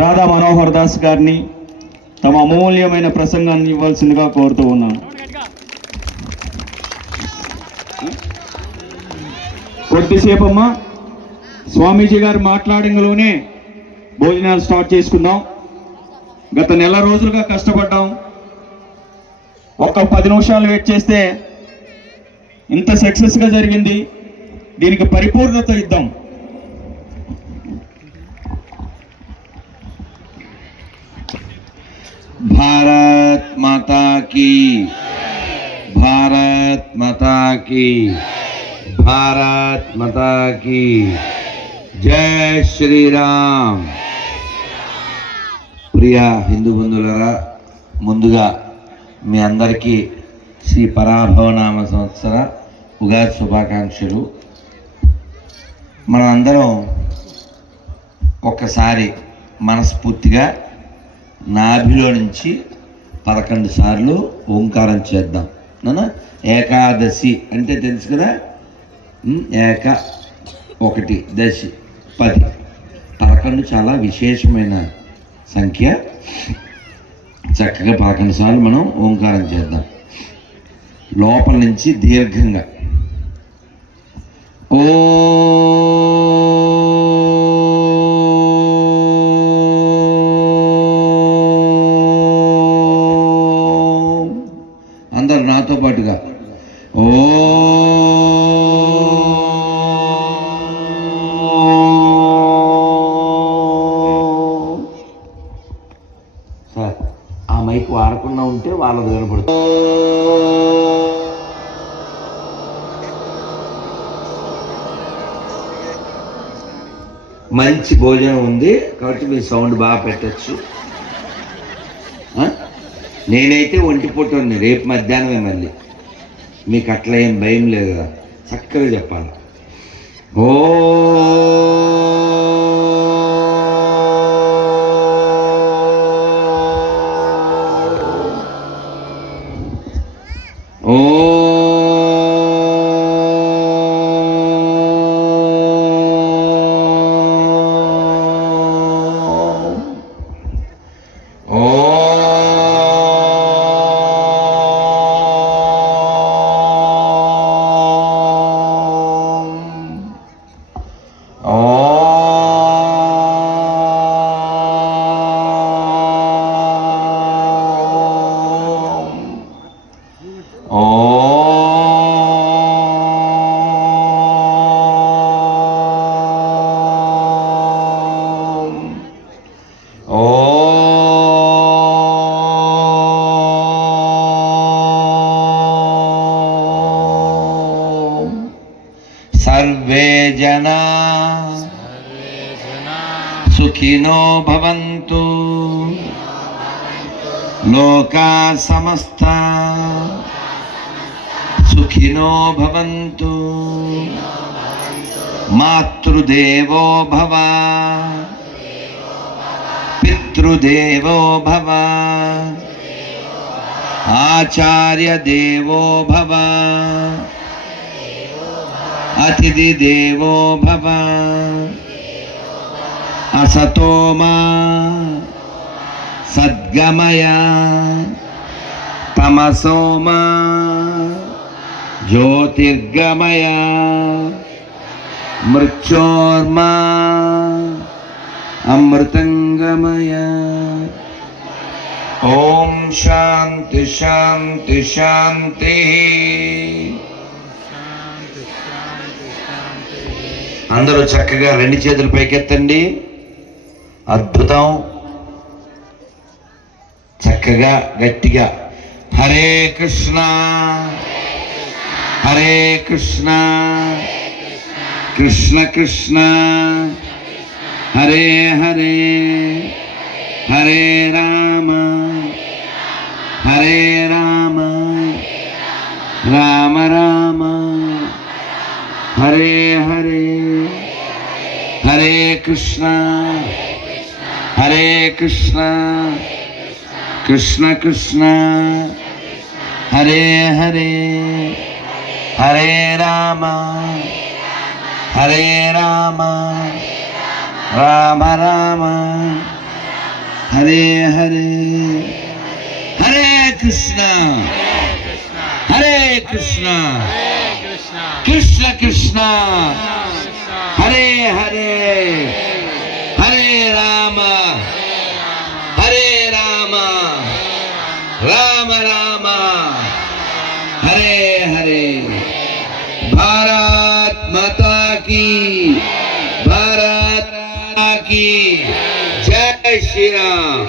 రాధా మనోహర్ దాస్ గారిని తమ అమూల్యమైన ప్రసంగాన్ని ఇవ్వాల్సిందిగా కోరుతూ ఉన్నాను. కొద్దిసేపమ్మా స్వామీజీ గారు మాట్లాడంలోనే భోజనాలు స్టార్ట్ చేసుకుందాం. గత నెల రోజులుగా కష్టపడ్డాం. ఒక్క 10 నిమిషాలు వెయిట్ చేస్తే ఇంత సక్సెస్గా జరిగింది. దీనికి పరిపూర్ణత ఇద్దాం. भारत माता की, भारत माता की, भारत माता की जय श्री राम. ప్రియ హిందూ బంధువులారా, ముందుగా మీ అందరికీ శ్రీ పరాభవనామ సంవత్సర ఉగాది శుభాకాంక్షలు. మనం అందరం ఒక్కసారి మనస్ఫూర్తిగా నాభిలో నుంచి 11 సార్లు ఓంకారం చేద్దాం. నాన్న ఏకాదశి అంటే తెలుసు కదా, ఏక 1 దశి 10 11 చాలా విశేషమైన సంఖ్య. చక్కగా 11 సార్లు మనం ఓంకారం చేద్దాం. లోపల నుంచి దీర్ఘంగా ఓ అందరు నాతో పాటుగా ఓ సార్ ఆ మైక్ వాడకుండా ఉంటే వాళ్ళది కనపడుతుంది. మంచి భోజనం ఉంది కాబట్టి మీ సౌండ్ బాగా పెట్టచ్చు. నేనైతే ఒంటిపూట ఉంది, రేపు మధ్యాహ్నమే మళ్ళీ. మీకు అట్లా ఏం భయం లేదు కదా, చక్కగా చెప్పాలి. ఓ ఓ सर्वे जना सुखिनो भवन्तु, लोका समस्ता सुखिनो भवन्तु, मातृदेवो भव, पितृदेवो भव, आचार्य देवो भव, अतिथि देवो भव, असतो मा सद्गमय, तमसो मा ज्योतिर्गमय, मृत्योर्मा अमृतंगमय. ओम शांति शांति शांति. అందరూ చక్కగా 2 చేతులు పైకెత్తండి. అద్భుతం. చక్కగా గట్టిగా హరే కృష్ణ హరే కృష్ణ కృష్ణ కృష్ణ హరే హరే హరే రామ హరే రామ రామ రామ హరే హరే హరే కృష్ణ హరే కృష్ణ కృష్ణ కృష్ణ హరే హరే హరే రామ హరే రామ రామ రామ హరే హరే హరే కృష్ణ హరే కృష్ణ కృష్ణ కృష్ణ హరే హరే హరే రామ హరే రామ రామ రామ హరే హరే భారత్ మాతా కీ భారత్ మాతా కీ జై శ్రీరామ్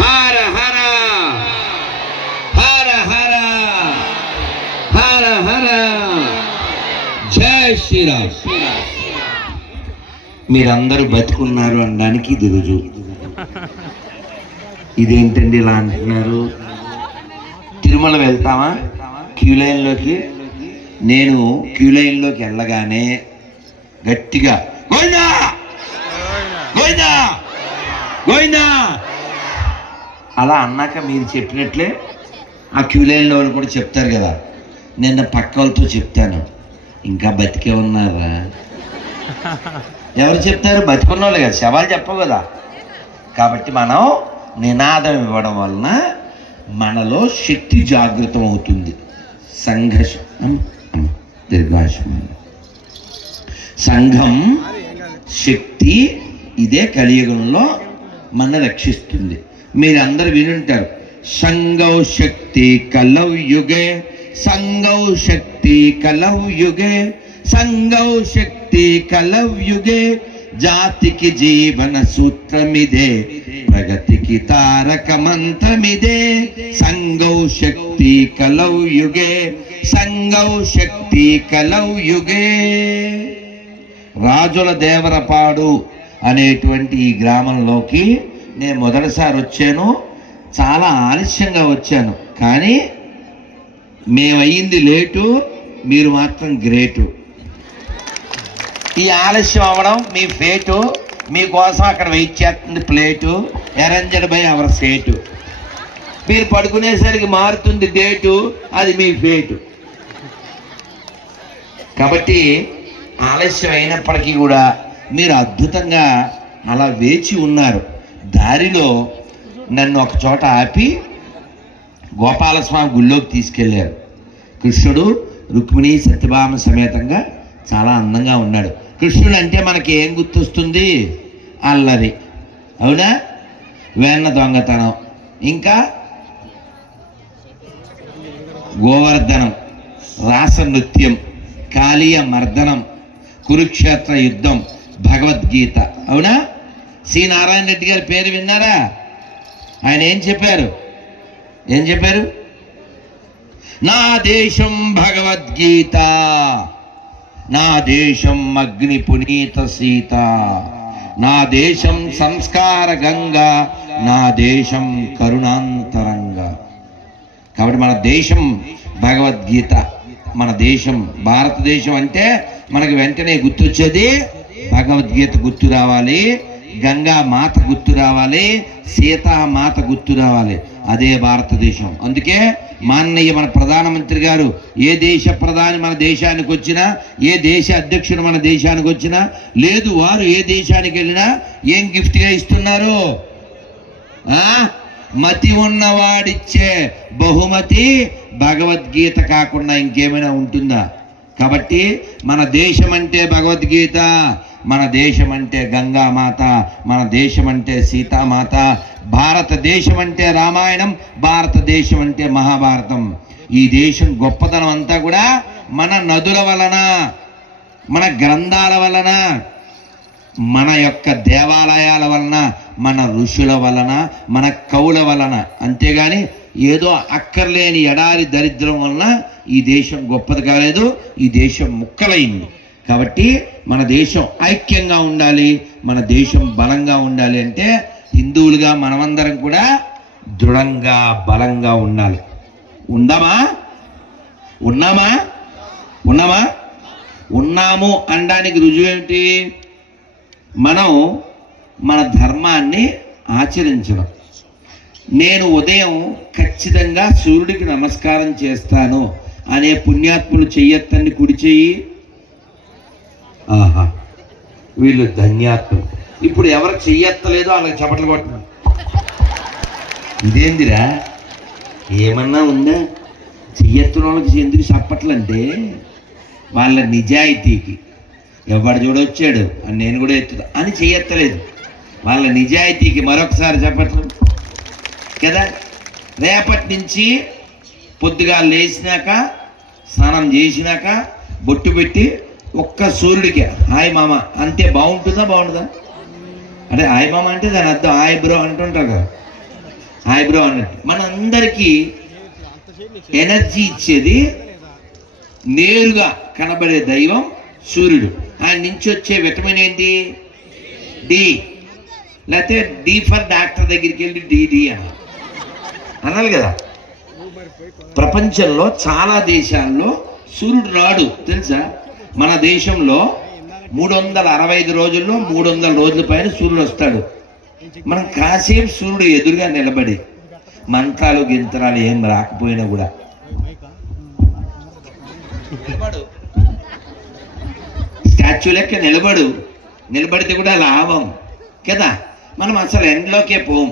హర హర హర హర హర హర జై శ్రీరామ్. మీరందరూ బతుకున్నారు అనడానికి ఇది రుజువు. ఇదేంటండి ఇలా అంటున్నారు? తిరుమల వెళ్తామా క్యూ లైన్లోకి? నేను క్యూ లైన్లోకి వెళ్ళగానే గట్టిగా గోవిందా గోవిందా గోవిందా అలా అన్నాక మీరు చెప్పినట్లే ఆ క్యూ లైన్లో వాళ్ళు కూడా చెప్తారు కదా. నిన్న పక్క వాళ్ళతో చెప్తాను, ఇంకా బతికే ఉన్నారా? ఎవరు చెప్తారు? బతికున్న వాళ్ళు కదా, శవాలు చెప్పవు కదా. కాబట్టి మనం నినాదం ఇవ్వడం వలన మనలో శక్తి జాగృతం అవుతుంది. సంఘం శక్తి ఇదే కలియుగంలో మన రక్షిస్తుంది. మీరందరూ వినుంటారు, సంగౌ శక్తి కలౌ యుగే, సంగౌ శక్తి కలౌ యుగే, సంగౌ శక్తి కలౌ యుగే, జాతికి జీవన సూత్రమిదే, ప్రగతికి తారక మంత్రమిదే. సంగౌ శక్తి కలౌ యుగే, సంగౌ శక్తి కలౌ యుగే. రాజుల దేవరపాడు అనేటువంటి ఈ గ్రామంలోకి నేను మొదటిసారి వచ్చాను. చాలా ఆలస్యంగా వచ్చాను, కానీ మేమయ్యింది లేటు, మీరు మాత్రం గ్రేటు. ఈ ఆలస్యం అవ్వడం మీ ఫేటు. మీకోసం అక్కడ వెయిట్ చేస్తుంది ప్లేటు, అరేంజ్డ్ బై అవర్ సేటు. మీరు పడుకునేసరికి మారుతుంది డేటు, అది మీ ఫేటు. కాబట్టి ఆలస్యం అయినప్పటికీ కూడా మీరు అద్భుతంగా అలా వేచి ఉన్నారు. దారిలో నన్ను ఒక చోట ఆపి గోపాలస్వామి గుళ్ళోకి తీసుకెళ్ళారు. కృష్ణుడు రుక్మిణి సత్యభామ సమేతంగా చాలా అందంగా ఉన్నాడు. కృష్ణుడు అంటే మనకి ఏం గుర్తొస్తుంది? అల్లరి, అవునా? వెన్న దొంగతనం, ఇంకా గోవర్ధనం, రాస నృత్యం, కాళీయ మర్దనం, కురుక్షేత్ర యుద్ధం, భగవద్గీత, అవునా? సి నారాయణ రెడ్డి గారి పేరు విన్నారా? ఆయన ఏం చెప్పారు? ఏం చెప్పారు? నా దేశం భగవద్గీత, నా దేశం అగ్ని పునీత సీత, నా దేశం సంస్కార గంగా, నా దేశం కరుణాంతరంగా. కాబట్టి మన దేశం భగవద్గీత, మన దేశం భారతదేశం అంటే మనకి వెంటనే గుర్తొచ్చేది భగవద్గీత గుర్తు రావాలి, గంగా మాత గుర్తు రావాలి, సీతామాత గుర్తు రావాలి. అదే భారతదేశం. అందుకే మాన్నయ్య మన ప్రధానమంత్రి గారు ఏ దేశ ప్రధాని మన దేశానికి వచ్చినా, ఏ దేశ అధ్యక్షుడు మన దేశానికి వచ్చినా, లేదు వారు ఏ దేశానికి వెళ్ళినా ఏం గిఫ్ట్గా ఇస్తున్నారు? మతి ఉన్నవాడిచ్చే బహుమతి భగవద్గీత కాకుండా ఇంకేమైనా ఉంటుందా? కాబట్టి మన దేశం అంటే భగవద్గీత, మన దేశం అంటే గంగామాత, మన దేశం అంటే సీతామాత, భారతదేశం అంటే రామాయణం, భారతదేశం అంటే మహాభారతం. ఈ దేశం గొప్పతనం అంతా కూడా మన నదుల వలన, మన గ్రంథాల వలన, మన యొక్క దేవాలయాల వలన, మన ఋషుల వలన, మన కవుల వలన. అంతేగాని ఏదో అక్కర్లేని ఎడారి దరిద్రం వలన ఈ దేశం గొప్పది కాలేదు, ఈ దేశం ముక్కలైంది. కాబట్టి మన దేశం ఐక్యంగా ఉండాలి, మన దేశం బలంగా ఉండాలి అంటే హిందువులుగా మనమందరం కూడా దృఢంగా బలంగా ఉండాలి. ఉందామా? ఉన్నామా? ఉన్నామా? ఉన్నాము అనడానికి రుజువు ఏమిటి? మనం మన ధర్మాన్ని ఆచరించడం. నేను ఉదయం ఖచ్చితంగా సూర్యుడికి నమస్కారం చేస్తాను అనే పుణ్యాత్ములు చెయ్యొద్దండి, కుడి చెయ్యి. ఆహా, వీళ్ళు ధన్యాత్ములు. ఇప్పుడు ఎవరు చెయ్యత్తలేదో వాళ్ళకి చప్పట్లు కొట్టు. ఇదేందిరా, ఏమన్నా ఉందా? చెయ్యెత్తున వాళ్ళకి ఎందుకు చప్పట్లంటే వాళ్ళ నిజాయితీకి. ఎవడు చూడొచ్చాడు అని నేను కూడా ఎత్తుతా అని చెయ్యెత్తలేదు. వాళ్ళ నిజాయితీకి మరొకసారి చెప్పట్లు కదా. రేపటి నుంచి పొద్దుగా లేచినాక స్నానం చేసినాక బొట్టు పెట్టి ఒక్క సూర్యుడికి హాయ్ మామ అంతే. బాగుంటుందా బాగుంటుందా? అంటే హాయ్ మామ అంటే దాని అర్థం హాయ్ బ్రో అంటుంటారు కదా, హాయ్ బ్రో అన్నట్టు. మనందరికీ ఎనర్జీ ఇచ్చేది నేరుగా కనబడే దైవం సూర్యుడు. ఆయన నుంచి వచ్చే విటమిన్ ఏంటి? డి. లేకపోతే డి ఫర్ డాక్టర్ దగ్గరికి వెళ్ళి డి అనాలి కదా. ప్రపంచంలో చాలా దేశాల్లో సూర్యుడు రాడు తెలుసా. మన దేశంలో 365 రోజుల్లో 300 రోజుల పైన సూర్యుడు వస్తాడు. మనం కాసేపు సూర్యుడు ఎదురుగా నిలబడి మంత్రాలు గింత్రాలు ఏం రాకపోయినా కూడా స్టాచ్యూ లెక్క నిలబడితే కూడా లాభం కదా. మనం అసలు ఎండ్లోకే పోం.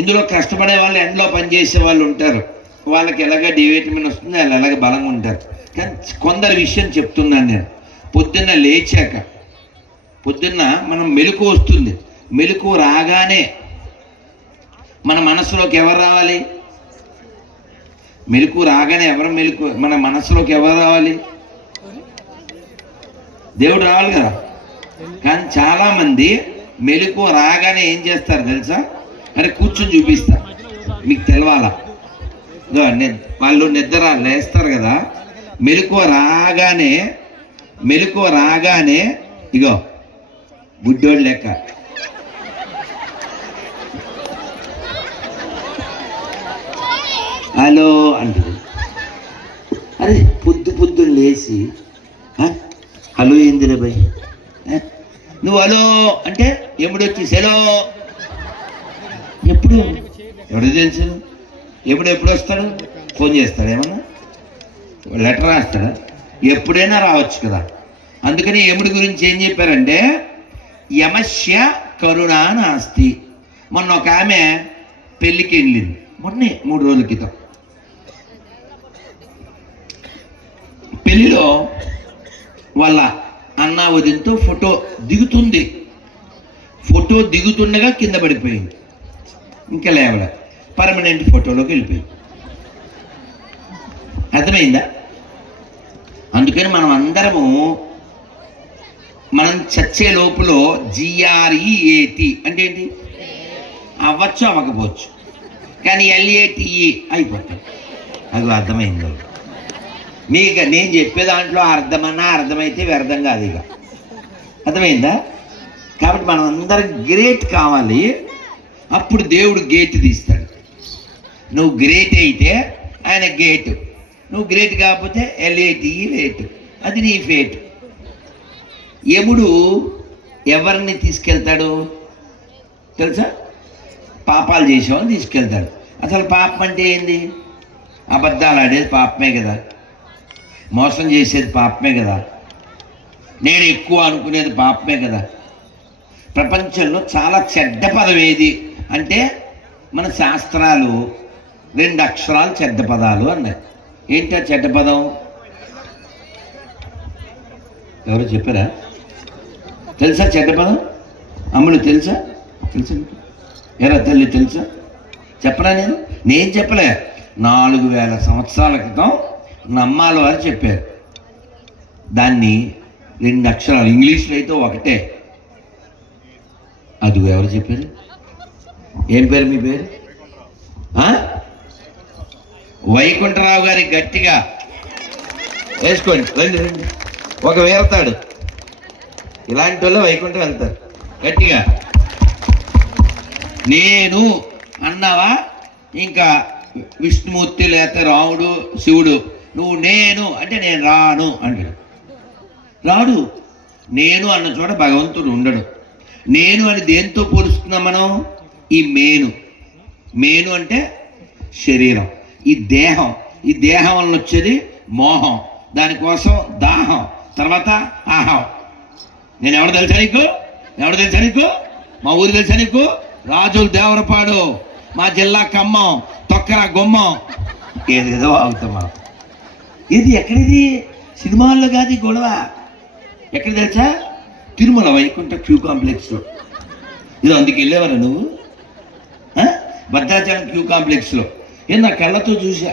ఇందులో కష్టపడే వాళ్ళు ఎండ్లో పనిచేసే వాళ్ళు ఉంటారు, వాళ్ళకి ఎలాగ డి విటమిన్ వస్తుంది, వాళ్ళు ఎలాగ బలంగా ఉంటారు. కానీ కొందరు విషయం చెప్తున్నాను నేను. పొద్దున్న లేచాక పొద్దున్న మనం మెలకు వస్తుంది. మెలకు రాగానే మన మనసులోకి ఎవరు రావాలి? మెలకు రాగానే మన మనసులోకి ఎవరు రావాలి? దేవుడు రావాలి కదా. కానీ చాలామంది మెలకు రాగానే ఏం చేస్తారు తెలుసా? అంటే కూర్చొని చూపిస్తా మీకు తెలవాలా. వాళ్ళు నిద్ర లేస్తారు కదా, మెలకు రాగానే ఇగో బుడ్డోడు లెక్క హలో అంటుంది. అరే పొద్దున్న లేచి హలో ఏందిరే భయ్, నువ్వు హలో అంటే ఎప్పుడు వచ్చి సెలో ఎప్పుడు ఎవరికి తెలుసు? ఎప్పుడు వస్తాడు? ఫోన్ చేస్తాడు, ఏమన్నా లెటర్ రాస్తాడా? ఎప్పుడైనా రావచ్చు కదా. అందుకని యముడి గురించి ఏం చెప్పారంటే యమస్య కరుణా నాస్తి. మొన్న ఒక ఆమె పెళ్ళికి వెళ్ళింది, మొన్నే 3 రోజుల క్రితం. పెళ్ళిలో వాళ్ళ అన్న వదినతో ఫోటో దిగుతుండగా కింద పడిపోయింది. ఇంకా లేవడ పర్మనెంట్ ఫోటోలోకి వెళ్ళిపోయింది. అర్థమైందా? అందుకని మనం అందరము మనం చచ్చే లోపల GREAT అంటే ఏంటి? అవ్వచ్చు అవ్వకపోవచ్చు, కానీ LATE అయిపోతాయి. అది అర్థమైంది మీకు. నేను చెప్పే దాంట్లో అర్థమైతే వ్యర్థం కాదు ఇక. అర్థమైందా? కాబట్టి మనం అందరం గ్రేట్ కావాలి. అప్పుడు దేవుడు గేట్ తీస్తాడు. నువ్వు గ్రేట్ అయితే ఆయన గేటు, నువ్వు గ్రేట్ కాకపోతే LATE లేటు. అది నీ ఫేట్. యముడు ఎవరిని తీసుకెళ్తాడు తెలుసా? పాపాలు చేసేవాళ్ళని తీసుకెళ్తాడు. అసలు పాపం అంటే ఏంది? అబద్ధాలు ఆడేది పాపమే కదా, మోసం చేసేది పాపమే కదా, నేను ఎక్కువ అనుకునేది పాపమే కదా. ప్రపంచంలో చాలా చెడ్డ పదం ఏది అంటే మన శాస్త్రాలు 2 అక్షరాలు చెడ్డ పదాలు అన్నాయి. ఏంటి ఆ చెడ్డ పదం? ఎవరు చెప్పారా? తెలుసా చెడ్డ పదం? అమ్ముడు తెలుసా? ఎరా తల్లి తెలుసా? చెప్పరా? నేను చెప్పలే. 4000 సంవత్సరాల క్రితం నమ్మాలి వారు చెప్పారు. దాన్ని 2 అక్షరాలు, ఇంగ్లీష్లో అయితే ఒకటే. అది ఎవరు చెప్పారు? ఏం పేరు మీ పేరు? వైకుంఠరావు గారి గట్టిగా వేసుకోండి. రండి. ఒక వేరతాడు ఇలాంటి వాళ్ళు వైకుంఠం వెళ్తారు గట్టిగా. నేను అన్నావా ఇంకా విష్ణుమూర్తి లేకపోతే రాముడు శివుడు, నువ్వు నేను అంటే నేను రాను అంటాడు. రాడు. నేను అన్న చోట భగవంతుడు ఉండడు. నేను అని దేంతో పోలుస్తున్నాం మనం? ఈ మేను అంటే శరీరం, ఈ దేహం వల్ల వచ్చేది మోహం, దానికోసం దాహం, తర్వాత ఆహం. నేను ఎవరు తెలుసా నీకు? మా ఊరు తెలుసా నీకు? రాజుల దేవరపాడు, మా జిల్లా ఖమ్మం, తొక్కర గుమ్మం, ఏదేదో అవుతామా. ఇది ఎక్కడిది? సినిమాల్లో కాదు ఈ గొడవ. ఎక్కడ తెలుసా? తిరుమల వైకుంఠ క్యూ కాంప్లెక్స్లో. ఇది అందుకు వెళ్ళేవారా నువ్వు? భద్రాచలం క్యూ కాంప్లెక్స్లో నా కళ్ళతో చూసా.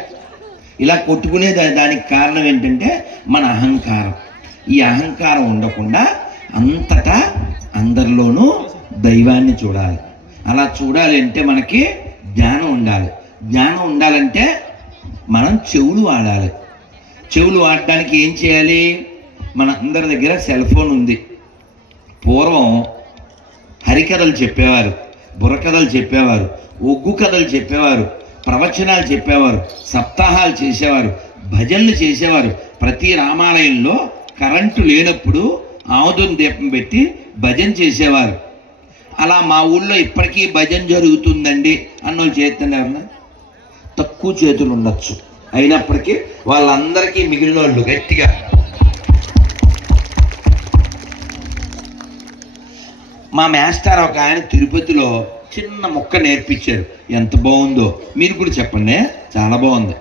ఇలా కొట్టుకునే దానికి కారణం ఏంటంటే మన అహంకారం. ఈ అహంకారం ఉండకుండా అంతటా అందరిలోనూ దైవాన్ని చూడాలి. అలా చూడాలి అంటే మనకి జ్ఞానం ఉండాలి. జ్ఞానం ఉండాలంటే మనం చెవులు వాడాలి. చెవులు వాడడానికి ఏం చేయాలి? మన అందరి దగ్గర సెల్ ఫోన్ ఉంది. పూర్వం హరికథలు చెప్పేవారు, బుర్రకథలు చెప్పేవారు, ఒగ్గు కథలు చెప్పేవారు, ప్రవచనాలు చెప్పేవారు, సప్తాహాలు చేసేవారు, భజనలు చేసేవారు. ప్రతి రామాలయంలో కరెంటు లేనప్పుడు ఆముదం దీపం పెట్టి భజన చేసేవారు. అలా మా ఊళ్ళో ఇప్పటికీ భజన జరుగుతుందండి అన్నోళ్ళు చేస్తున్నారు. ఎవరన్నా తక్కువ చేతులు ఉండొచ్చు, అయినప్పటికీ వాళ్ళందరికీ మిగిలిన వాళ్ళు గట్టిగా మా మాస్టర్ ఒక ఆయన తిరుపతిలో చిన్న మొక్క నేర్పించారు. ఎంత బాగుందో మీరు కూడా చెప్పండి. చాలా బాగుంది.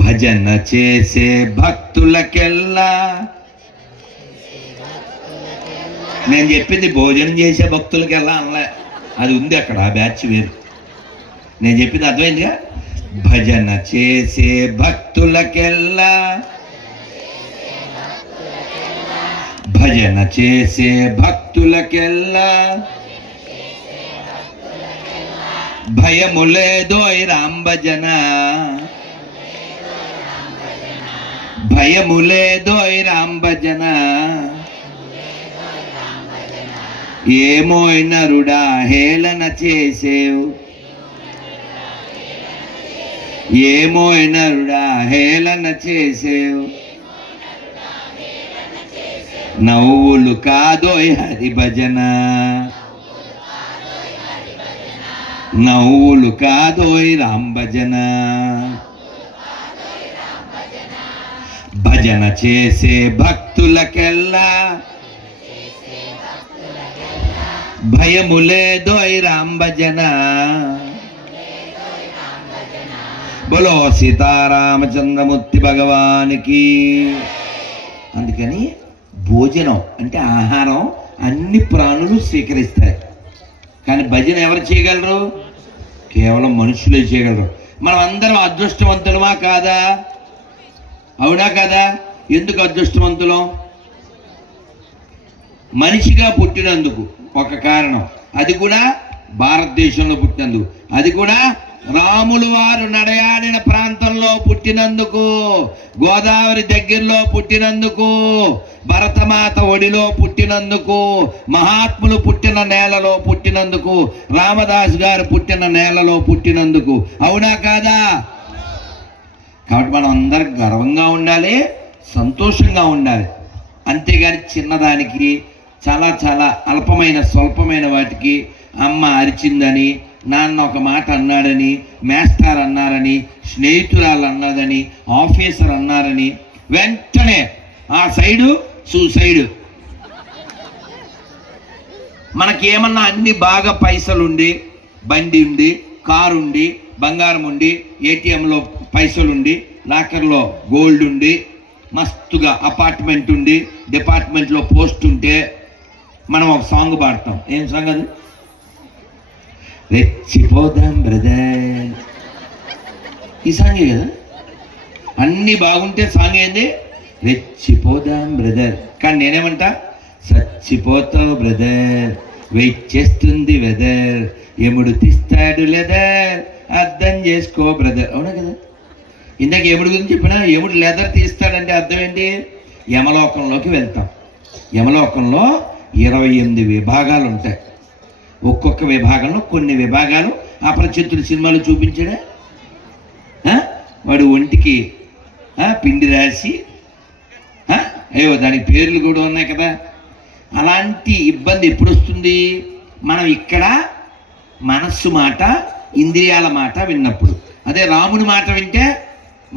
భజన చేసే భక్తులకెల్లా, నేను చెప్పింది భోజనం చేసే భక్తులకెల్లా అనలే, అది ఉంది అక్కడ, ఆ బ్యాచ్ వేరు. నేను చెప్పింది అర్థమైందిగా? భజన చేసే భక్తులకెల్లా, భజన చేసే భక్తులకెల్లా భయములేదోయ్ రామ్ భజన, భయములేదోయ్ రామ్ భజన. ఏమోయ్ నరుడా హేళన చేసేవు, ఏమోయ్ నరుడా హేళన చేసేవు. నవ్వులు కాదోయ్ హరి భజన, నవ్వులు కాదోయ్ రామ్ భజన. భజన చేసే భక్తులకెల్లా భయములేదోయ్ రామ్ భజన. బోలో సీతారామచంద్రమూర్తి భగవానికి. అందుకని భోజనం అంటే ఆహారం అన్ని ప్రాణులు స్వీకరిస్తాయి, కానీ భజన ఎవరు చేయగలరు? కేవలం మనుషులే చేయగలరు. మనం అందరం అదృష్టవంతులమా కాదా? అవునా కదా? ఎందుకు అదృష్టవంతులం? మనిషిగా పుట్టినందుకు ఒక కారణం, అది కూడా భారతదేశంలో పుట్టినందుకు, అది కూడా రాములు వారు నడయాడిన ప్రాంతంలో పుట్టినందుకు, గోదావరి దగ్గరలో పుట్టినందుకు, భరతమాత ఒడిలో పుట్టినందుకు, మహాత్ములు పుట్టిన నేలలో పుట్టినందుకు, రామదాస్ గారు పుట్టిన నేలలో పుట్టినందుకు. అవునా కాదా? కాబట్టి మనం అందరం గర్వంగా ఉండాలి, సంతోషంగా ఉండాలి. అంతేగాని చిన్నదానికి, చాలా చాలా అల్పమైన స్వల్పమైన వాటికి అమ్మ అరిచిందని, నాన్న ఒక మాట అన్నాడని, మాస్టర్ అన్నారని, స్నేహితురాలు అన్నదని, ఆఫీసర్ అన్నారని వెంటనే ఆ సైడు సూసైడ్. మనకేమన్నా అన్ని బాగా పైసలుండి, బండి ఉండి, కారు ఉండి, బంగారం ఉండి, ఏటీఎంలో పైసలుండి, లాకర్లో గోల్డ్ ఉండి, మస్తుగా అపార్ట్మెంట్ ఉండి, డిపార్ట్మెంట్లో పోస్ట్ ఉంటే మనం ఒక సాంగ్ పాడతాం. ఏం సాంగ్ అది? రెచ్చిపోదాం బ్రదర్. ఈ సాంగే కదా. అన్నీ బాగుంటే సాంగ్ ఏంది? రెచ్చిపోదాం బ్రదర్. కానీ నేనేమంటా? చచ్చిపోతావు బ్రదర్, వెయిట్ చేస్తుంది వెదర్, ఎముడు తీస్తాడు లెదర్, అర్థం చేసుకో బ్రదర్. అవునా కదా? ఇందాక ఎముడు గురించి చెప్పినా, ఎముడు లెదర్ తీస్తాడంటే అర్థం ఏంటి? యమలోకంలోకి వెళ్తాం. యమలోకంలో 28 విభాగాలు ఉంటాయి. ఒక్కొక్క విభాగంలో కొన్ని విభాగాలు అపరిచితుడు సినిమాలు చూపించాడా? వాడు ఒంటికి పిండి రాసి, అయ్యో దానికి పేర్లు కూడా ఉన్నాయి కదా. అలాంటి ఇబ్బంది ఎప్పుడు వస్తుంది? మనం ఇక్కడ మనస్సు మాట, ఇంద్రియాల మాట విన్నప్పుడు. అదే రాముని మాట వింటే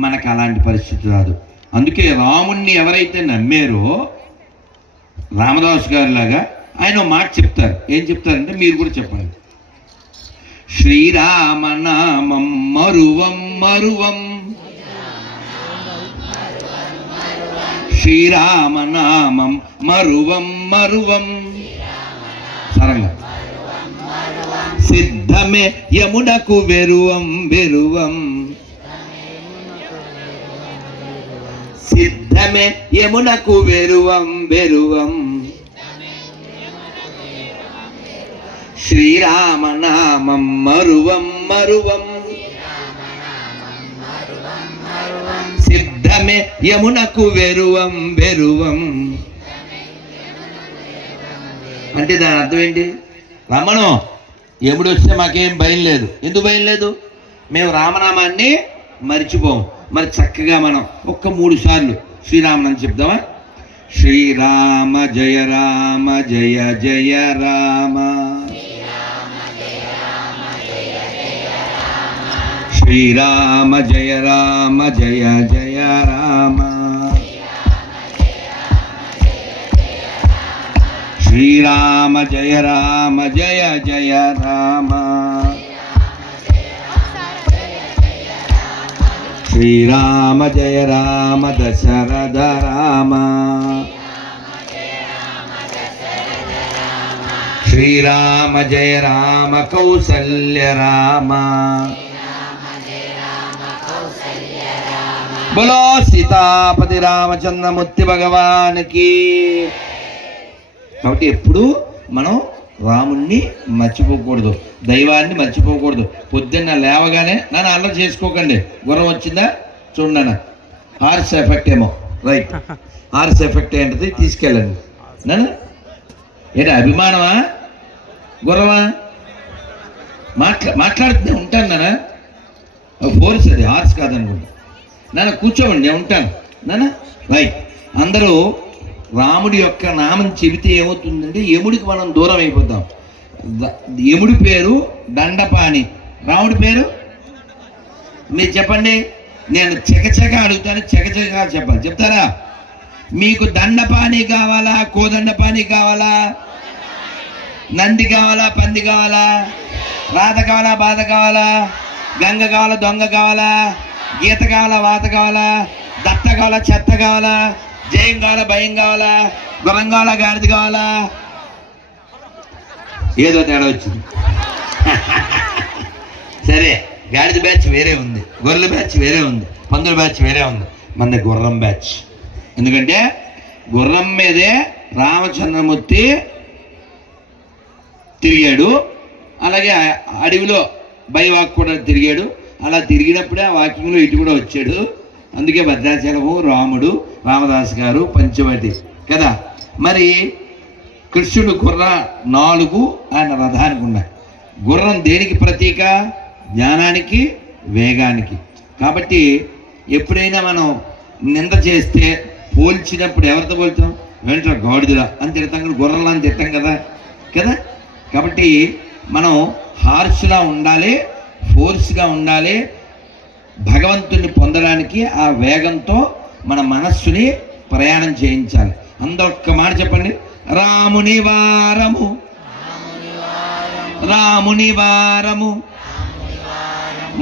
మనకు అలాంటి పరిస్థితి రాదు. అందుకే రాముణ్ణి ఎవరైతే నమ్మారో, రామదాస్ గారి లాగా ఆయన ఒక మాట చెప్తారు. ఏం చెప్తారంటే మీరు కూడా చెప్పండి. శ్రీరామనామం మరువం మరువం, శ్రీరామనామం మరువం మరువం. సరంగా సిద్ధమే యమునకు వెరువం వెరువం, సిద్ధమే యమునకు వెరువం వెరువం. శ్రీరామనామం మరువం మరువం, సిద్ధమే యమునకు వెరువం వెరువం. అంటే దాని అర్థం ఏంటి? రమణం, యముడు వస్తే మాకేం భయం లేదు. ఎందుకు భయం లేదు? మేము రామనామాన్ని మర్చిపోం. మరి చక్కగా మనం ఒక్క 3 సార్లు శ్రీరామనామం చెప్దామా? శ్రీరామ జయ రామ జయ జయ రామ, శ్రీరామ జయ రామ జయ జయ రామ, శ్రీరామ జయ రామ జయ జయ రామ, శ్రీరామ జయ రామ దశరథ రామ, శ్రీరామ జయ రామ కౌసల్య రామ. బోలో సీతాపతి రామచంద్రమూర్తి భగవానికి. కాబట్టి ఎప్పుడు మనం రాముణ్ణి మర్చిపోకూడదు, దైవాన్ని మర్చిపోకూడదు. పొద్దున్న లేవగానే నన్ను అల్లరి చేసుకోకండి. గుర్రం వచ్చిందా చూడన్న, హార్స్ ఎఫెక్ట్ ఏమో, రైట్, హార్స్ ఎఫెక్ట్ ఏంటిది తీసుకెళ్ళండి. నన్ను ఏంటి అభిమానమా గుర్రమా? మాట్లాడుతూనే ఉంటాను నాన్న, ఫోర్స్ అది, హార్స్ కాదనుకుంటా. నాన్న కూర్చోండి, నేను ఉంటాను నాన్న, రైట్. అందరూ రాముడి యొక్క నామం చెబితే ఏమవుతుందంటే యముడికి మనం దూరం అయిపోతాం. యముడి పేరు దండపాణి, రాముడి పేరు మీరు చెప్పండి. నేను చకచక అడుగుతాను, చకచక చెప్పాలి. చెప్తారా? మీకు దండపాణి కావాలా, కోదండపాణి కావాలా, నంది కావాలా, పంది కావాలా, రాధ కావాలా, బాధ కావాలా, గంగ కావాలా, దొంగ కావాలా, గీత కావాలా, వాత కావాలా, దత్త కావాలా, చెత్త కావాలా, జయం కావాలా, భయం కావాలా, గురం కావాలా, గాడిద కావాలా? ఏదో తేడా వచ్చింది. సరే, గాడిద బ్యాచ్ వేరే ఉంది, గొర్రెల బ్యాచ్ వేరే ఉంది, పందుల బ్యాచ్ వేరే ఉంది, మన గుర్రం బ్యాచ్. ఎందుకంటే గుర్రం మీదే రామచంద్రమూర్తి తిరిగాడు, అలాగే అడవిలో బైవాక్ కూడా తిరిగాడు. అలా తిరిగినప్పుడే ఆ వాకింగ్లో ఇటు కూడా వచ్చాడు. అందుకే భద్రాచలము, రాముడు, రామదాస్ గారు, పంచవటి కదా. మరి కృష్ణుడు గుర్ర 4 ఆయన రథానికి ఉన్నాయి. గుర్రం దేనికి ప్రతీక? జ్ఞానానికి, వేగానికి. కాబట్టి ఎప్పుడైనా మనం నింద చేస్తే, పోల్చినప్పుడు ఎవరితో పోల్చాం? వెంటనే గాడిదలా అని తిడతాం కదా, గుర్రంలా అని తిట్టాం కదా కదా. కాబట్టి మనం హార్ష్లా ఉండాలి, ఫోర్స్గా ఉండాలి. భగవంతుని పొందడానికి ఆ వేగంతో మన మనస్సుని ప్రయాణం చేయించాలి. అందరూ ఒక్క మాట చెప్పండి. రాముని వారము, రాముని వారము,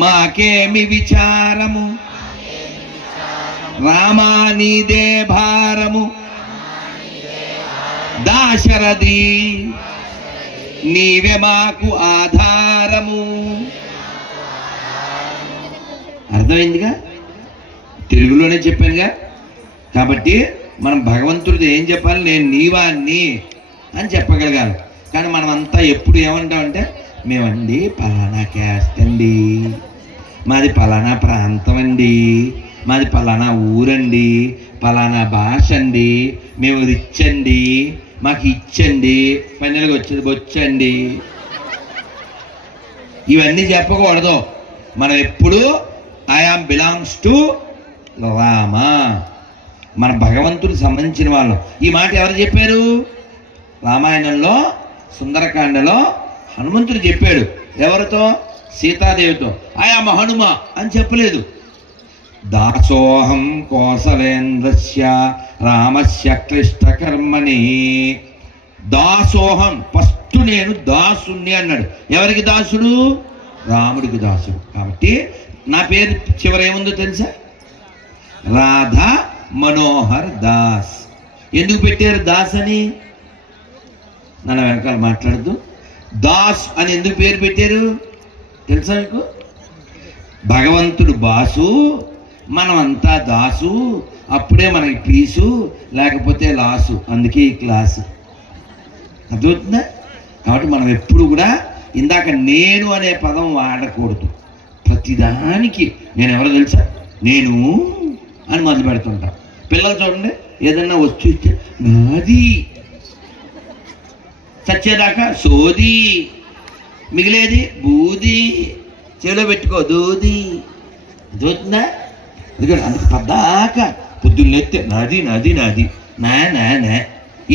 మాకేమి విచారము, రామా నీదే భారము, దాశరథి నీవే మాకు ఆధారము. అర్థమైందిగా? తెలుగులోనే చెప్పానుగా. కాబట్టి మనం భగవంతుడితో ఏం చెప్పాలి? నేను నీవాన్ని అని చెప్పగలగాలి. కానీ మనం అంతా ఎప్పుడు ఏమంటామంటే, మేమండి పలానా క్యాస్ట్ అండి, మాది పలానా ప్రాంతం అండి, మాది పలానా ఊరండి, పలానా భాష అండి, మేము రిచ్ అండి, మాకు ఇచ్చండి, పన్నెలకు వచ్చేది బొచ్చండి. ఇవన్నీ చెప్పకూడదు. మనం ఎప్పుడు ఐఆమ్ బిలాంగ్స్ టు రామ, మన భగవంతుడికి సంబంధించిన వాళ్ళం. ఈ మాట ఎవరు చెప్పారు? రామాయణంలో సుందరకాండలో హనుమంతుడు చెప్పాడు. ఎవరితో? సీతాదేవితో. ఐఆమ్ హనుమ అని చెప్పలేదు. దాసోహం కోసలేంద్రస్య రామస్య క్లిష్టకర్మణి. దాసోహం, ఫస్ట్ నేను దాసుని అన్నాడు. ఎవరికి దాసుడు? రాముడికి దాసుడు. కాబట్టి నా పేరు చివర ఏముందో తెలుసా? రాధా మనోహర్ దాస్. ఎందుకు పెట్టారు దాస్ అని? నన్ను వెనకాల మాట్లాడద్దు. దాస్ అని ఎందుకు పేరు పెట్టారు తెలుసా మీకు? భగవంతుడు బాసు, మనమంతా దాసు, అప్పుడే మనకి పీసు, లేకపోతే లాసు. అందుకే ఈ క్లాసు. అర్థమవుతుందా? కాబట్టి మనం ఎప్పుడు కూడా ఇందాక నేను అనే పదం వాడకూడదు. ప్రతిదానికి నేను ఎవరో తెలుసా, నేను అని మొదలు పెడుతుంటా. పిల్లలు చూడండి, ఏదన్నా వస్తూ ఇస్తే నాది, చచ్చేదాకా సోది, మిగిలేది బూది, చెవిలో పెట్టుకో దూది. అర్థమవుతుందా? ఎందుకంటే అందుకు పద్దాక పొద్దున్నెత్తే నాది నాది నాది, నా నా నా.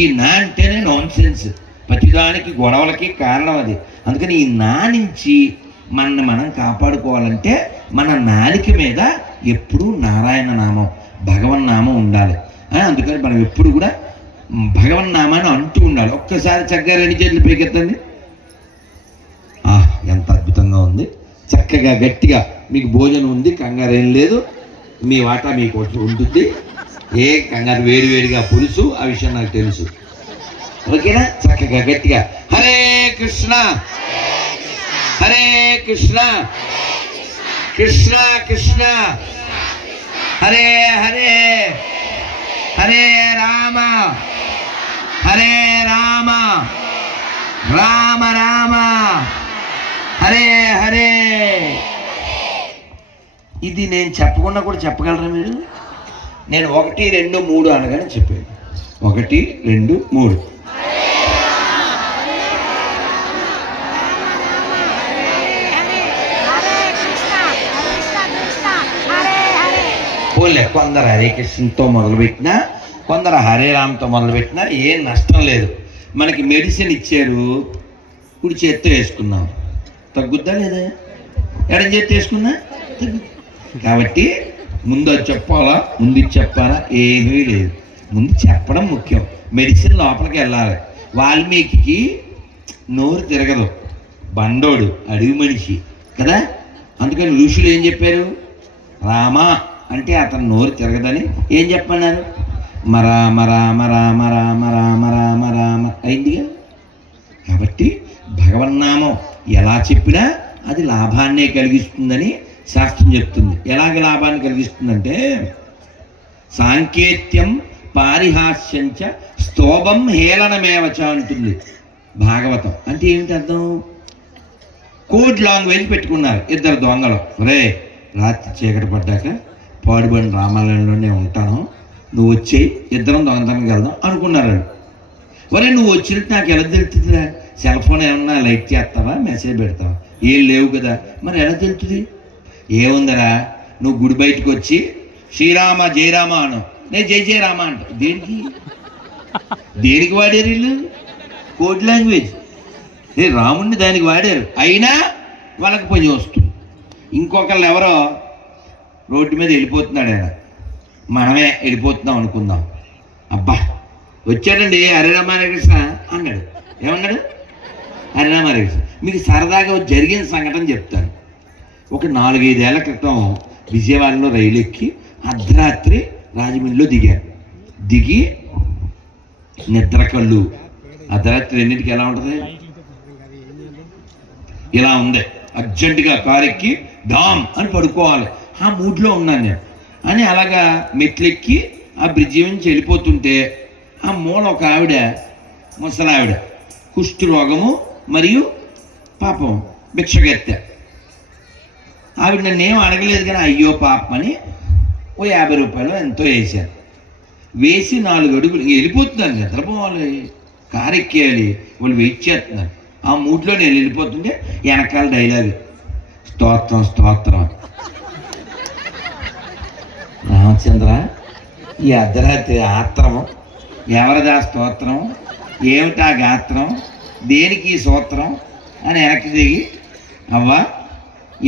ఈ నా అంటేనే నాన్ సెన్స్. ప్రతిదానికి గొడవలకి కారణం అది. అందుకని ఈ నా నుంచి మనం కాపాడుకోవాలంటే మన నాలిక మీద ఎప్పుడూ నారాయణ నామం, భగవన్నామం ఉండాలి. అందుకని మనం ఎప్పుడు కూడా భగవన్నామాన్ని అంటూ ఉండాలి. ఒక్కసారి చక్కగా 2 చేతులు పైకెత్తండి. ఎంత అద్భుతంగా ఉంది. చక్కగా గట్టిగా మీకు భోజనం ఉంది, కంగారు ఏం లేదు. మీ వాటా మీకు ఉంటుంది. ఏ కంగారు, వేడివేడిగా పులుసు, ఆ విషయం నాకు తెలుసు. ఓకేనా? చక్కగా గట్టిగా హరే కృష్ణ హరే కృష్ణ కృష్ణ కృష్ణ హరే హరే హరే రామ హరే రామ రామ రామ హరే హరే. ఇది నేను చెప్పకుండా కూడా చెప్పగలరా మీరు? నేను 1, 2, 3 అనగానే చెప్పాను. 1, 2, 3. పోలే, కొందరు హరే కృష్ణతో మొదలుపెట్టినా, కొందరు హరే రామ్తో మొదలుపెట్టినా ఏం నష్టం లేదు. మనకి మెడిసిన్ ఇచ్చారు, కుడి చేత్తో వేసుకున్నాం, తగ్గుద్దా లేదా? ఎడం చేత్తో వేసుకున్నా తగ్గుద్ది. కాబట్టి ముందు అది చెప్పాలా, ముందు ఇది చెప్పాలా? ఏమీ లేదు. ముందు చెప్పడం ముఖ్యం. మెడిసిన్ లోపలికి వెళ్ళాలి. వాల్మీకి నోరు తిరగదు, బండోడు, అడవి మనిషి కదా. అందుకని ఋషులు ఏం చెప్పారు? రామ అంటే అతను నోరు తిరగదని ఏం చెప్పన్నారు? రామ రామ రామ రామ రామ రామ రామ అయిందిగా. కాబట్టి భగవన్నామం ఎలా చెప్పినా అది లాభాన్నే కలిగిస్తుందని శాస్త్రం చెప్తుంది. ఎలాగ లాభాన్ని కలిగిస్తుందంటే, సాంకేత్యం పారిహాస్యంచ స్తోభం హేళనమేవచ అంటుంది భాగవతం. అంటే ఏమిటి అర్థం? కోడ్ లాంగ్వేజ్ పెట్టుకున్నారు 2 దొంగలు. రే, రాత్రి చీకటి పడ్డాక పాడుబడిన రామాలయంలోనే ఉంటాను, నువ్వు వచ్చేయి, ఇద్దరం దొంగతనంకి వెళ్దాం అనుకున్నారు. ఒరే, నువ్వు వచ్చినట్టు నాకు ఎలా తెలుస్తుందిరా? సెల్ ఫోన్ ఏమన్నా లైట్ చేస్తావా, మెసేజ్ పెడతావా? ఏం లేవు కదా, మరి ఎలా తెలుస్తుంది? ఏముందరా, నువ్వు గుడి బయటకు వచ్చి శ్రీరామ జయరామ అను, నేను జై జయరామ అంట. దేనికి దేనికి వాడారు వీళ్ళు? Code language. రాముడిని దానికి వాడారు, అయినా వాళ్ళకి పని వస్తుంది. ఇంకొకళ్ళు ఎవరో రోడ్డు మీద వెళ్ళిపోతున్నాడు, ఆయన మనమే వెళ్ళిపోతున్నాం అనుకుందాం. అబ్బా వచ్చాడండి హరే రామ హరే కృష్ణ అన్నాడు. ఏమన్నాడు? హరే రామ హరే కృష్ణ. మీకు సరదాగా జరిగిన సంఘటన చెప్తాను. ఒక 4-5 ఏళ్ల క్రితం విజయవాడలో రైలు ఎక్కి అర్ధరాత్రి రాజమండ్రిలో దిగారు. దిగి నిద్ర కళ్ళు, అర్ధరాత్రి 2ంటికి ఎలా ఉంటుంది? ఇలా ఉంది. అర్జెంటుగా కారు ఎక్కి డామ్ అని పడుకోవాలి, ఆ మూడ్లో ఉన్నాను నేను అని అలాగా మెట్లెక్కి ఆ బ్రిడ్జి నుంచి వెళ్ళిపోతుంటే ఆ మూల ఒక ఆవిడ, ముసలావిడ, కుష్టి రోగము మరియు పాపం భిక్షగత్తె. ఆవిడ నన్ను ఏం అడగలేదు, కానీ అయ్యో పాపం అని ఓ 50 రూపాయలు ఎంతో వేశారు. వేసి 4 అడుగులు వెళ్ళిపోతున్నాను. నిద్రపోవాలి, కారు ఎక్కేయాలి, వాళ్ళు వెయిట్ చేస్తున్నారు. ఆ మూడ్లో నేను వెళ్ళిపోతుంటే వెనకాల డైలాగ్, స్తోత్రం స్తోత్రం. రామచంద్ర, ఈ అర్ధరాత్రి ఆత్రం ఎవరిదా స్తోత్రం? ఏమిటా గాత్రం? దేనికి సూత్రం అని వెనక్కి దిగి, అవ్వా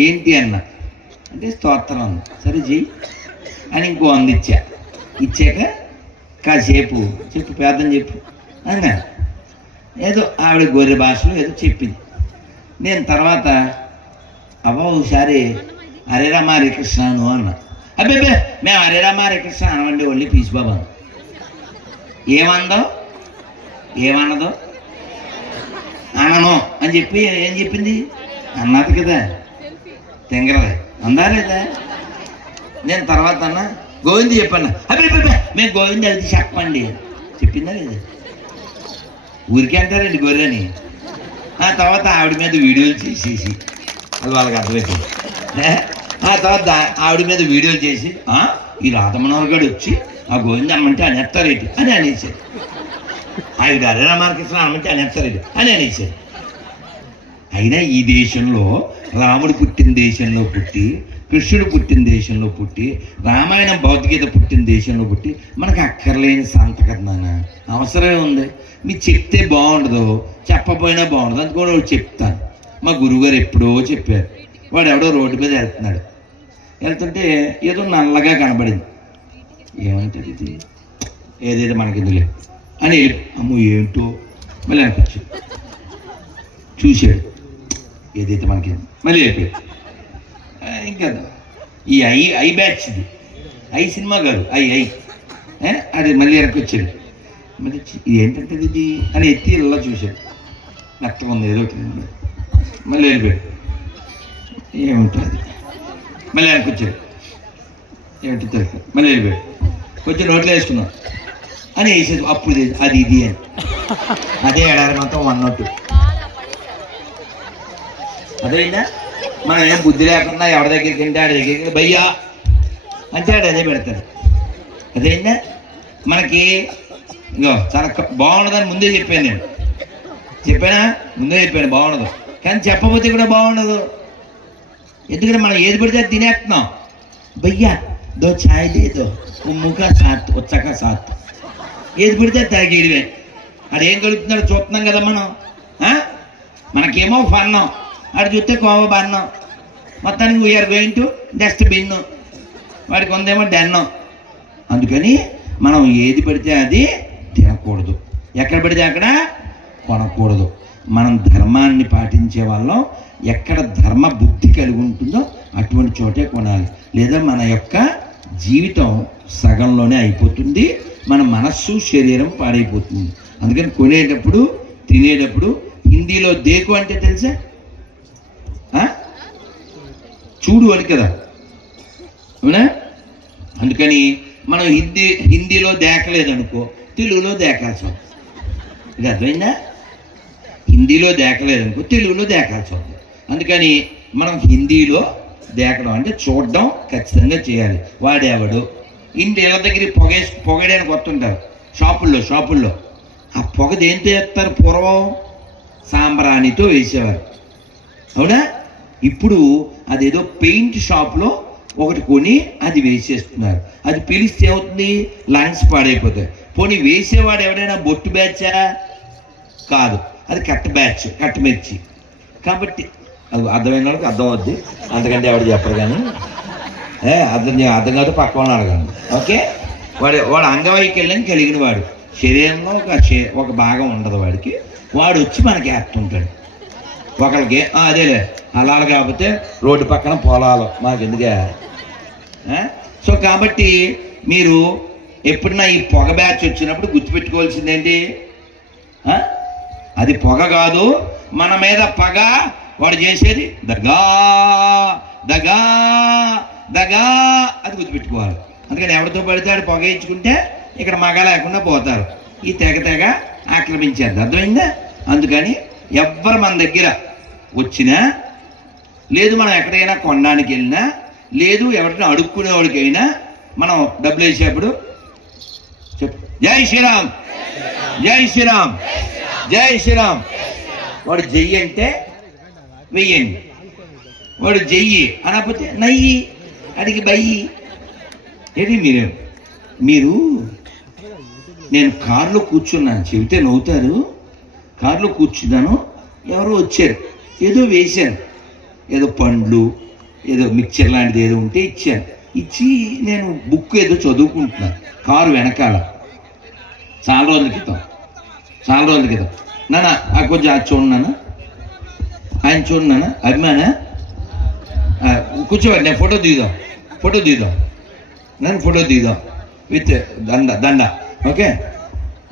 ఏంటి అన్న అంటే స్తోత్రం అన్న. సరే చెయ్యి అని ఇంకో 100 ఇచ్చా. ఇచ్చాక కాసేపు చెప్పు, పేదం చెప్పు అన్నా. ఏదో ఆవిడ గొర్రె భాషలో ఏదో చెప్పింది. నేను తర్వాత అవ్వ ఒకసారి హరే రామ హరే కృష్ణను అన్నా. అబ్బే మేము హరే రామ హరే కృష్ణ అనవండి ఒళ్ళి పీస్ బాబా. ఏమన్నదో అనను అని చెప్పి ఏం చెప్పింది అన్నది కదా, తెంగరదే అందా లేదా. నేను తర్వాత అన్న గోవింద్ చెప్పన్నా. అబ్బే మేము గోవింద్ అది చెప్పండి చెప్పిందా లేదా. ఊరికే అంటారండి గొర్రెని. ఆ తర్వాత ఆవిడ మీద వీడియోలు చేసేసి అది వాళ్ళకి అర్థమైపోయింది. ఆ తర్వాత ఆవిడ మీద వీడియోలు చేసి ఈ రాధమనోహర్ గారు వచ్చి ఆ గోవింద అమ్మంటే అనేస్తారేటి అని అనేసాడు. ఆవిడ హరే రామకృష్ణ అమ్మంటే అనేస్తారేటి అని అనేసాడు. అయినా ఈ దేశంలో రాముడు పుట్టిన దేశంలో పుట్టి, కృష్ణుడు పుట్టిన దేశంలో పుట్టి, రామాయణం భగవద్గీత పుట్టిన దేశంలో పుట్టి మనకు అక్కర్లేని సంత కదా నాన్న. అవసరమే ఉంది. మీకు చెప్తే బాగుండదు, చెప్పపోయినా బాగుండదు. అందుకని వాడు చెప్తాను. మా గురువుగారు ఎప్పుడో చెప్పారు. వాడు ఎవడో రోడ్డు మీద వెళ్తున్నాడు. వెళ్తుంటే ఏదో నల్లగా కనబడింది. ఏమంటుంది ఇది, ఏదైతే మనకిందులే అని అమ్మో ఏంటో మళ్ళీ అనిపించాడు. చూశాడు, ఏదైతే మనకి మళ్ళీ అయిపోయాడు. ఇంకా ఈ ఐ బ్యాచ్ ఇది, ఐ సినిమా కాదు, అది మళ్ళీ వెనక్కి వచ్చాడు. మళ్ళీ ఇది ఏంటంటే ఇది అని ఎత్తి ఇలా చూశాడు. మెత్తగా ఉంది ఏదో ఒకటి. మళ్ళీ వెళ్ళిపోయాడు. ఏముంటుంది మళ్ళీ వెనక్కి వచ్చాడు. ఏమిటి తెలుసు మళ్ళీ వెళ్ళిపోయాడు. కొంచెం నోట్లో వేసుకున్నాం అని వేసేది. అప్పుడు అది ఇది అని అదే ఏడాది మొత్తం అన్నట్టు. అదేనా మనం ఏం బుద్ధి లేకుండా ఎవరి దగ్గరికి వెళ్తే ఆడి దగ్గరికి భయ్యా అంటే ఆడు అదే పెడతాడు. అదేనా మనకి ఇంకో చాలా బాగుండదని ముందే చెప్పాను. నేను చెప్పానా, ముందే చెప్పాను బాగుండదు. కానీ చెప్పబోతే కూడా బాగుండదు. ఎందుకంటే మనం ఏది పడితే అది తినేస్తున్నాం. భయ్యా దో ఛాయ్ దేదో ముఖా సాత్ వచ్చాక సాత్, ఏది పడితే తాగేయడమే. అదేం కలుపుతున్నాడు చూస్తున్నాం కదా మనం. మనకేమో ఫన్నం, ఆడు చూస్తే కోవ బన్నం. మొత్తానికి వీఆర్ గోయింగ్ టు డస్ట్బిన్, వాడికి ఉందేమో డెన్నం. అందుకని మనం ఏది పడితే అది తినకూడదు, ఎక్కడ పడితే అక్కడ కొనకూడదు. మనం ధర్మాన్ని పాటించే వాళ్ళం ఎక్కడ ధర్మ బుద్ధి కలిగి ఉంటుందో అటువంటి చోటే కొనాలి. లేదా మన యొక్క జీవితం సగంలోనే అయిపోతుంది, మన మనస్సు శరీరం పాడైపోతుంది. అందుకని కొనేటప్పుడు తినేటప్పుడు హిందీలో దేకు అంటే తెలుసా, చూడు అని కదా, అవునా. అందుకని మనం హిందీలో దేకలేదనుకో తెలుగులో దేకాల్సి వస్తుంది. ఇది అర్థమైందా. హిందీలో దేకలేదనుకో తెలుగులో దేకాల్సి వస్తుంది. అందుకని మనం హిందీలో దేకడం అంటే చూడడం ఖచ్చితంగా చేయాలి. వాడేవాడు ఇళ్ళ దగ్గర పొగడానికి వస్తుంటారు షాపుల్లో. ఆ పొగ దేంతో వేస్తారు? పూర్వం సాంబ్రాణితో వేసేవారు, అవునా. ఇప్పుడు అదేదో పెయింట్ షాప్లో ఒకటి కొని అది వేసేస్తున్నారు. అది పిలిస్తే ఏమవుతుంది? లంగ్స్ పాడైపోతాయి. పోనీ వేసేవాడు ఎవడైనా బొట్టు బ్యాచా? కాదు, అది కట్ట మిర్చి. కాబట్టి అది అర్థమైన వాళ్ళకి అర్థం అవుద్ది, అంతకంటే ఎవడు చెప్పరు. కానీ అర్థం కాదు పక్క వాళ్ళని అడగండి. ఓకే, వాడు అంగవైకల్యం కలిగిన వాడు, శరీరంలో ఒక భాగం ఉండదు వాడికి. వాడు వచ్చి మనకి వేస్తుంటాడు. ఒకరికి అదేలే అలాలు కాకపోతే రోడ్డు పక్కన పొలాలు మాకు ఎందుకే. సో కాబట్టి మీరు ఎప్పుడన్నా ఈ పొగ బ్యాచ్ వచ్చినప్పుడు గుర్తుపెట్టుకోవాల్సింది ఏంటి? అది పొగ కాదు, మన మీద పగ. వాడు చేసేది దగా దగా దగా, అది గుర్తుపెట్టుకోవాలి. అందుకని ఎవరితో పడితే వాడు పొగ ఇచ్చుకుంటే ఇక్కడ మగ లేకుండా పోతారు. ఈ తెగ ఆక్రమించారు. అర్థమైందా? అందుకని ఎవ్వరు మన దగ్గర వచ్చినా, లేదు మనం ఎక్కడైనా కొనడానికి వెళ్ళినా, లేదు ఎవరైనా అడుక్కునేవాడికైనా మనం డబ్బులు వేసేప్పుడు చెప్పు జై శ్రీరామ్, జై శ్రీరామ్, జై శ్రీరామ్. వాడు జయ్యి అంటే వెయ్యండి, వాడు జయ్యి అనకపోతే నయ్యి, అడిగి బయ్యి. ఏంటి మీరు నేను కారులో కూర్చున్నాను, చెబితే నవ్వుతారు. కారులో కూర్చున్నాను, ఎవరో వచ్చారు, ఏదో వేశాను, ఏదో పండ్లు ఏదో మిక్చర్ లాంటిది ఏదో ఉంటే ఇచ్చాను. ఇచ్చి నేను బుక్ ఏదో చదువుకుంటున్నాను కారు వెనకాల. చాలా రోజుల క్రితం నాన్న కొంచెం అది చూడు నాన్న, ఆయన చూడు నాన్న, అభిమాన కూర్చోబెట్టి నేను ఫోటో దిగుదాం నన్ను ఫోటో దిగుదాం విత్ దండ ఓకే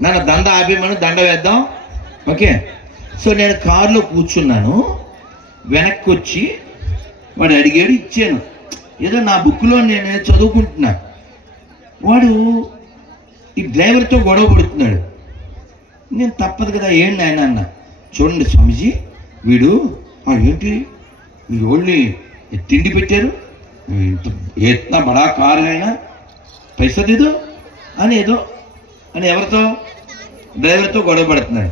నన్ను దండ ఆపేమను, దండ వేద్దాం ఓకే. సో నేను కారులో కూర్చున్నాను, వెనక్కి వచ్చి వాడు అడిగాడు, ఇచ్చాను. ఏదో నా బుక్లో నేను చదువుకుంటున్నా, వాడు ఈ డ్రైవర్తో గొడవ పడుతున్నాడు. నేను తప్పదు కదా, ఏంటి ఆయన అన్న, చూడండి స్వామీజీ వీడు ఏంటి మీ ఓళ్ళని తిండి పెట్టారు, ఎత్నా బడా కారు అయినా పైసా దిదో అని ఏదో అని ఎవరితో డ్రైవర్తో గొడవ పడుతున్నాడు.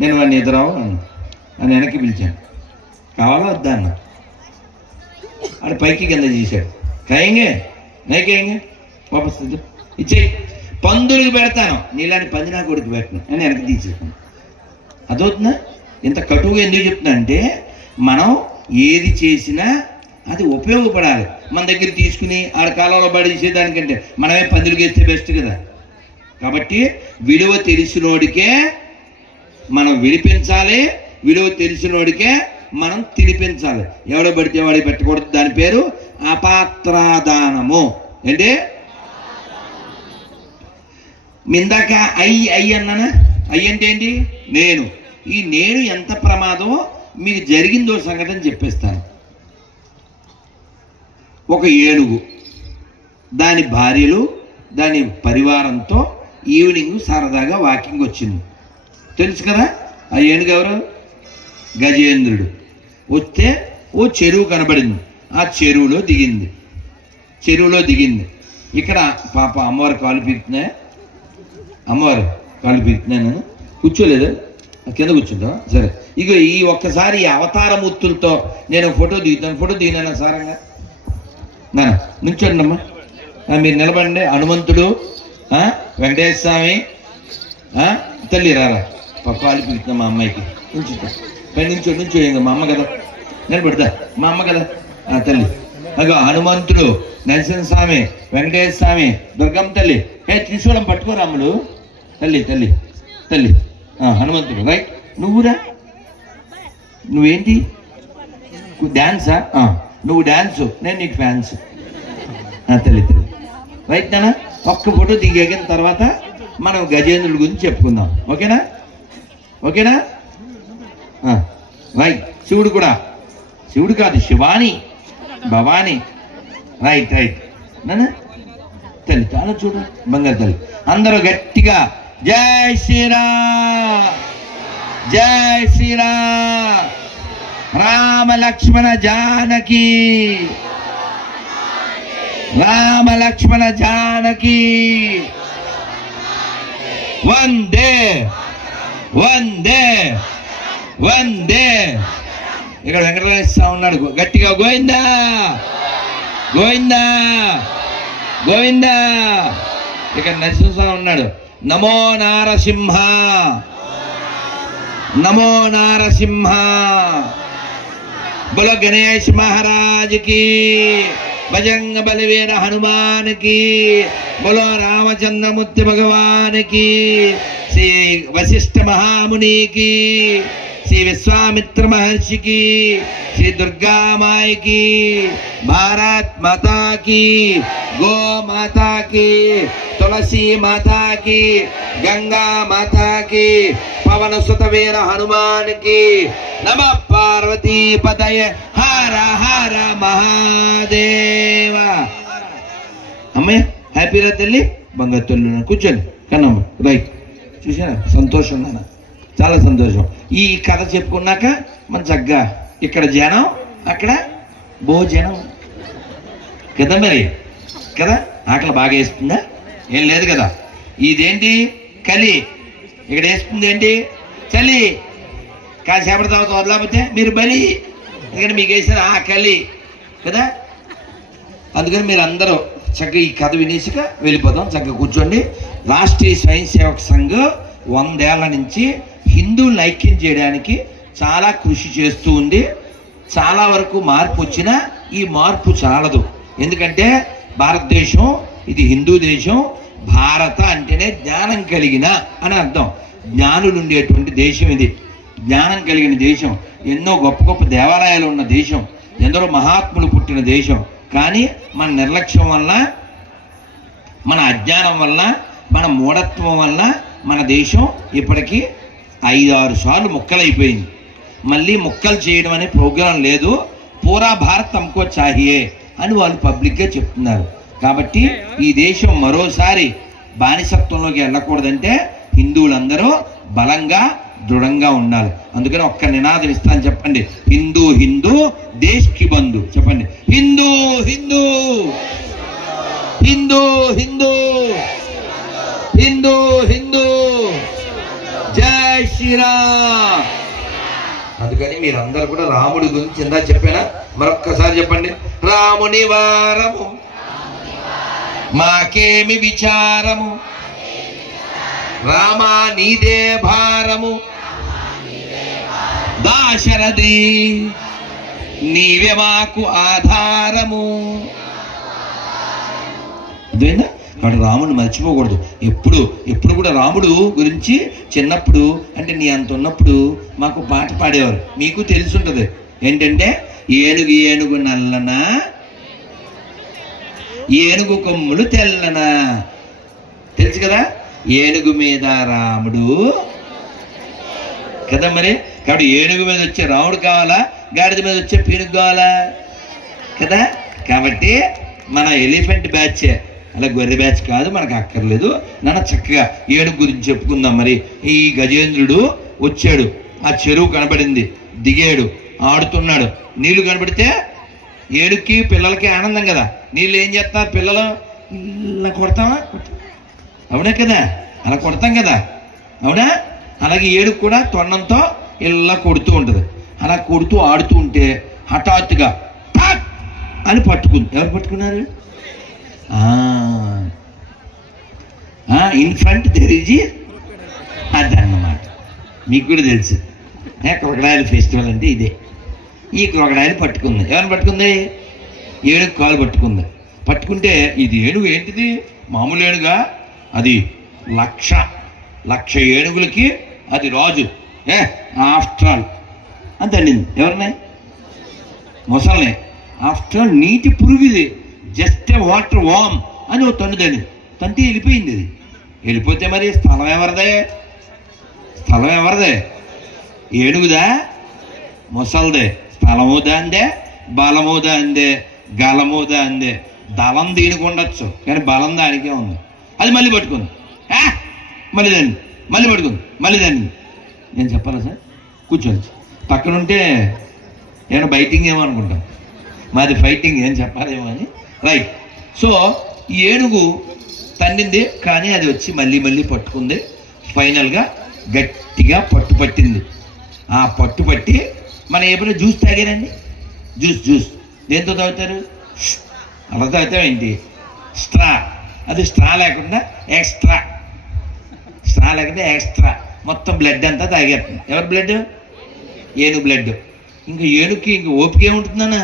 నేను వాడిని ఎదురావు అని వెనక్కి పిలిచాను, కావాలా వద్దా అన్న. ఆడు పైకి కింద చేశాడు, కాయంగే నైకేయంగే వాపస్ ఇచ్చేయి, పందులకు పెడతాను, నీలాంటి పందినా కొడుకు పెట్టను అని వెనక్కి తీసేసాను. అదవుతుందా? ఇంత కటువుగా ఎందుకు చెప్తున్నా అంటే, మనం ఏది చేసినా అది ఉపయోగపడాలి. మన దగ్గర తీసుకుని ఆడ కాలంలో పడేసేదానికంటే మనమే పందులకు వేస్తే బెస్ట్ కదా. కాబట్టి విలువ తెలిసినోడికే మనం విడిపించాలి, విలువ తెలిసినోడికే మనం తినిపించాలి. ఎవడో పడితే వాడికి పెట్టకూడదు. దాని పేరు అపాత్రాదానము. ఏంటి ఇందాక అయ్యి అన్నానా? అయ్యి అంటే ఏంటి? నేను. ఈ నేను ఎంత ప్రమాదం మీకు జరిగిందో సంఘటన చెప్పేస్తాను. ఒక ఏనుగు దాని భార్యలు దాని పరివారంతో ఈవినింగ్ సరదాగా వాకింగ్ వచ్చింది. తెలుసు కదా ఆ ఏనుగు ఎవరు? గజేంద్రుడు. వస్తే ఓ చెరువు కనబడింది, ఆ చెరువులో దిగింది. ఇక్కడ పాప అమ్మవారు కాలు పీకుతున్నాయా? అమ్మవారు కాలు పీకుతున్నాను, కూర్చోలేదు, కింద కూర్చుంటా సరే. ఇక ఈ ఒక్కసారి ఈ అవతారమూర్తులతో నేను ఫోటో దిగినాను సారంగా. నా నుంచోండి అమ్మా, మీరు నిలబడండి. హనుమంతుడు, వెంకటేశ్వర స్వామి, తల్లి రారా కాలు పీకుతున్నా మా అమ్మాయికి. నుంచో ఇంకా మా అమ్మ కదా, నిలబడతా మా అమ్మ కదా తల్లి. అగో హనుమంతుడు, నరసింహస్వామి, వెంకటేశ్వర స్వామి, దుర్గమ్మ తల్లి. త్రిశూలం పట్టుకోరా అమ్ముడు. తల్లి హనుమంతుడు. రైట్. నువ్వురా, నువ్వేంటి డ్యాన్సా? నువ్వు డ్యాన్సు, నేను నీకు ఫ్యాన్స్. తల్లి రైట్ నాన్న. ఒక్క ఫోటో దిగాగిన తర్వాత మనం గజేంద్రుడి గురించి చెప్పుకుందాం. ఓకేనా? రైట్. శివుడు కూడా, శివుడు కాదు శివాని, భవాని. రైట్ నాన్న. తల్లి చాలా చూడు, బంగారు తల్లి. అందరూ గట్టిగా జై శ్రీరామ్, జై శ్రీరామ్, రామ లక్ష్మణ జానకి, రామ లక్ష్మణ జానకి, వందే. ఇక్కడ వెంకటేశ్వర ఉన్నాడు, గట్టిగా గోవిందా. ఇక్కడ నరసింహస్వామి ఉన్నాడు, నమో నారసింహ, బోలో గణేష్ మహారాజ్ కి, భజంగ బలివీర హనుమాన్ కి, బోలో రామచంద్రమూర్తి భగవాన్ కి, శ్రీ వశిష్ఠ మహామునికి, శ్రీ విశ్వామిత్ర మహర్షికి, శ్రీ దుర్గా మాయకి, భారత్ మాతా की, गो माता की, तुलसी माता की, गंगा माता की, पवन सुत वीर हनुमान की, नमः पार्वती पतये, हर हर महादेव. అమ్మే హ్యాపీ రా తల్లి, బంగారు తల్లి. కూర్చోండి కన్నమ్మ. రైట్. చూసారా సంతోషం నాన్న, చాలా సంతోషం. ఈ కథ చెప్పుకున్నాక మన చక్కగా ఇక్కడ జనం, అక్కడ భోజనం కదా. మరి కదా ఆకలి బాగా వేస్తుందా? ఏం లేదు కదా. ఇదేంటి కలి, ఇక్కడ వేస్తుంది ఏంటి చలి. కాసేపటి తర్వాత వదలకపోతే మీరు బలి, ఎందుకంటే మీకు వేసిన ఆ కలి కదా. అందుకని మీరు అందరూ చక్కగా ఈ కథ వినేసిక వెళ్ళిపోతాం. చక్కగా కూర్చోండి. రాష్ట్రీయ స్వయం సేవక్ సంఘ్ 100 ఏళ్ల నుంచి హిందువులను ఐక్యం చేయడానికి చాలా కృషి చేస్తూ ఉంది. చాలా వరకు మార్పు వచ్చినా ఈ మార్పు చాలదు. ఎందుకంటే భారతదేశం ఇది హిందూ దేశం. భారత అంటేనే జ్ఞానం కలిగిన అని అర్థం. జ్ఞానులు ఉండేటువంటి దేశం ఇది. జ్ఞానం కలిగిన దేశం, ఎన్నో గొప్ప గొప్ప దేవాలయాలు ఉన్న దేశం, ఎందరో మహాత్ములు పుట్టిన దేశం. కానీ మన నిర్లక్ష్యం వల్ల, మన అజ్ఞానం వల్ల, మన మూఢత్వం వల్ల మన దేశం ఇప్పటికీ 5-6 సార్లు ముక్కలైపోయింది. మళ్ళీ ముక్కలు చేయడం అనే ప్రోగ్రాం లేదు. పూరా భారత్ హమ్కో చాహియే అని వాళ్ళు పబ్లిక్గా చెప్తున్నారు. కాబట్టి ఈ దేశం మరోసారి బానిసత్వంలోకి వెళ్ళకూడదంటే హిందువులందరూ బలంగా దృఢంగా ఉండాలి. అందుకని ఒక్క నినాదం ఇస్తాను, చెప్పండి. హిందూ హిందూ దేశ్ కి బంధు. చెప్పండి, హిందూ హిందూ హిందూ హిందూ హిందూ హిందూ జై శ్రీరామ్. అందుకని మీరందరూ కూడా రాముడి గురించి ఇందా చెప్పానా, మరొక్కసారి చెప్పండి. రాముని వారము మాకేమి విచారము, రామా నీదే భారము, దాశరథి నీవే మాకు ఆధారము. అదేనా? కాబట్టి రాముని మర్చిపోకూడదు. ఎప్పుడు కూడా రాముడు గురించి చిన్నప్పుడు అంటే నీ అంత ఉన్నప్పుడు మాకు పాట పాడేవారు, మీకు తెలుసుంటుంది. ఏంటంటే, ఏనుగు ఏనుగు నల్లనా, ఏనుగు కొమ్ములు తెల్లనా. తెలుసు కదా, ఏనుగు మీద రాముడు కదా మరి. కాబట్టి ఏనుగు మీద వచ్చే రాముడు కావాలా, గాడిద మీద వచ్చే పీనుగు కావాలా కదా. కాబట్టి మన ఎలిఫెంట్ బ్యాచ్, అలా గొర్రె బ్యాచ్ కాదు, మనకు అక్కర్లేదు. నాన్న చక్కగా ఏనుగు గురించి చెప్పుకుందాం. మరి ఈ గజేంద్రుడు వచ్చాడు, ఆ చెరువు కనబడింది, దిగాడు, ఆడుతున్నాడు. నీళ్లు కనబడితే ఏడుకి పిల్లలకి ఆనందం కదా. నీళ్ళు ఏం చేస్తారు పిల్లలు? ఇలా కొడతామా? అవునా కదా, అలా కొడతాం కదా, అవునా? అలాగే ఏడుకు కూడా తొండంతో ఇలా కొడుతూ ఉంటుంది. అలా కొడుతూ ఆడుతూ ఉంటే హఠాత్తుగా ఠాక్ అని పట్టుకుంది. ఎవరు పట్టుకున్నారు? ఇన్ ఫ్రంట్ దెర్ ఈజ్ అదన్నమాట. మీకు కూడా తెలుసు, క్రొకడైల్ ఫెస్టివల్ అంటే ఇదే. ఈ క్రొకడైల్ పట్టుకుంది. ఎవరిని పట్టుకుంది? ఏనుగు కాలు పట్టుకుంది. పట్టుకుంటే ఇది ఏనుగు ఏంటిది, మామూలు ఏనుగా? అది 1,00,000 ఏనుగులకి అది రాజు. ఆఫ్టర్ ఆల్ అని తన్నింది. ఎవరిని? మొసల్ని. ఆఫ్టర్ ఆల్ నీటి పురుగుది, జస్ట్ వాటర్ వామ్ అని ఓ తన్నుదని తంతే వెళ్ళిపోయింది. అది వెళ్ళిపోతే మరి స్థలం ఎవరిదే? స్థలం ఎవరిదే? ఏనుగుదా? మొసల్దే. స్థలము దాందే, బలము దాందే, గలము దాందే. దళం దీనికి ఉండొచ్చు, కానీ బలం దానికే ఉంది. అది మళ్ళీ పట్టుకుంది. మళ్ళీ దాన్ని మళ్ళీ పట్టుకుంది, మళ్ళీ దాన్ని. నేను చెప్పాలా సార్? కూర్చోండి. పక్కనుంటే ఏమైనా బైటింగ్ ఏమో అనుకుంటాం, మాది ఫైటింగ్ ఏం చెప్పాలేమో అని. రైట్. సో ఈ ఏనుగు తన్నింది, కానీ అది వచ్చి మళ్ళీ మళ్ళీ పట్టుకుంది. ఫైనల్గా గట్టిగా పట్టింది. ఆ పట్టి మనం ఎప్పుడైనా జ్యూస్ తాగారండి? జ్యూస్ దేంతో తాగుతారు? అలా తాగుతామేంటి? స్ట్రా. అది స్ట్రా లేకుండా ఎక్స్ట్రా, స్ట్రా లేకుండా ఎక్స్ట్రా, మొత్తం బ్లడ్ అంతా తాగేస్తుంది. ఎవరి బ్లడ్? ఏనుగు బ్లడ్. ఇంకా ఏనుగుకి ఇంక ఓపిక ఏముంటుందన్నా?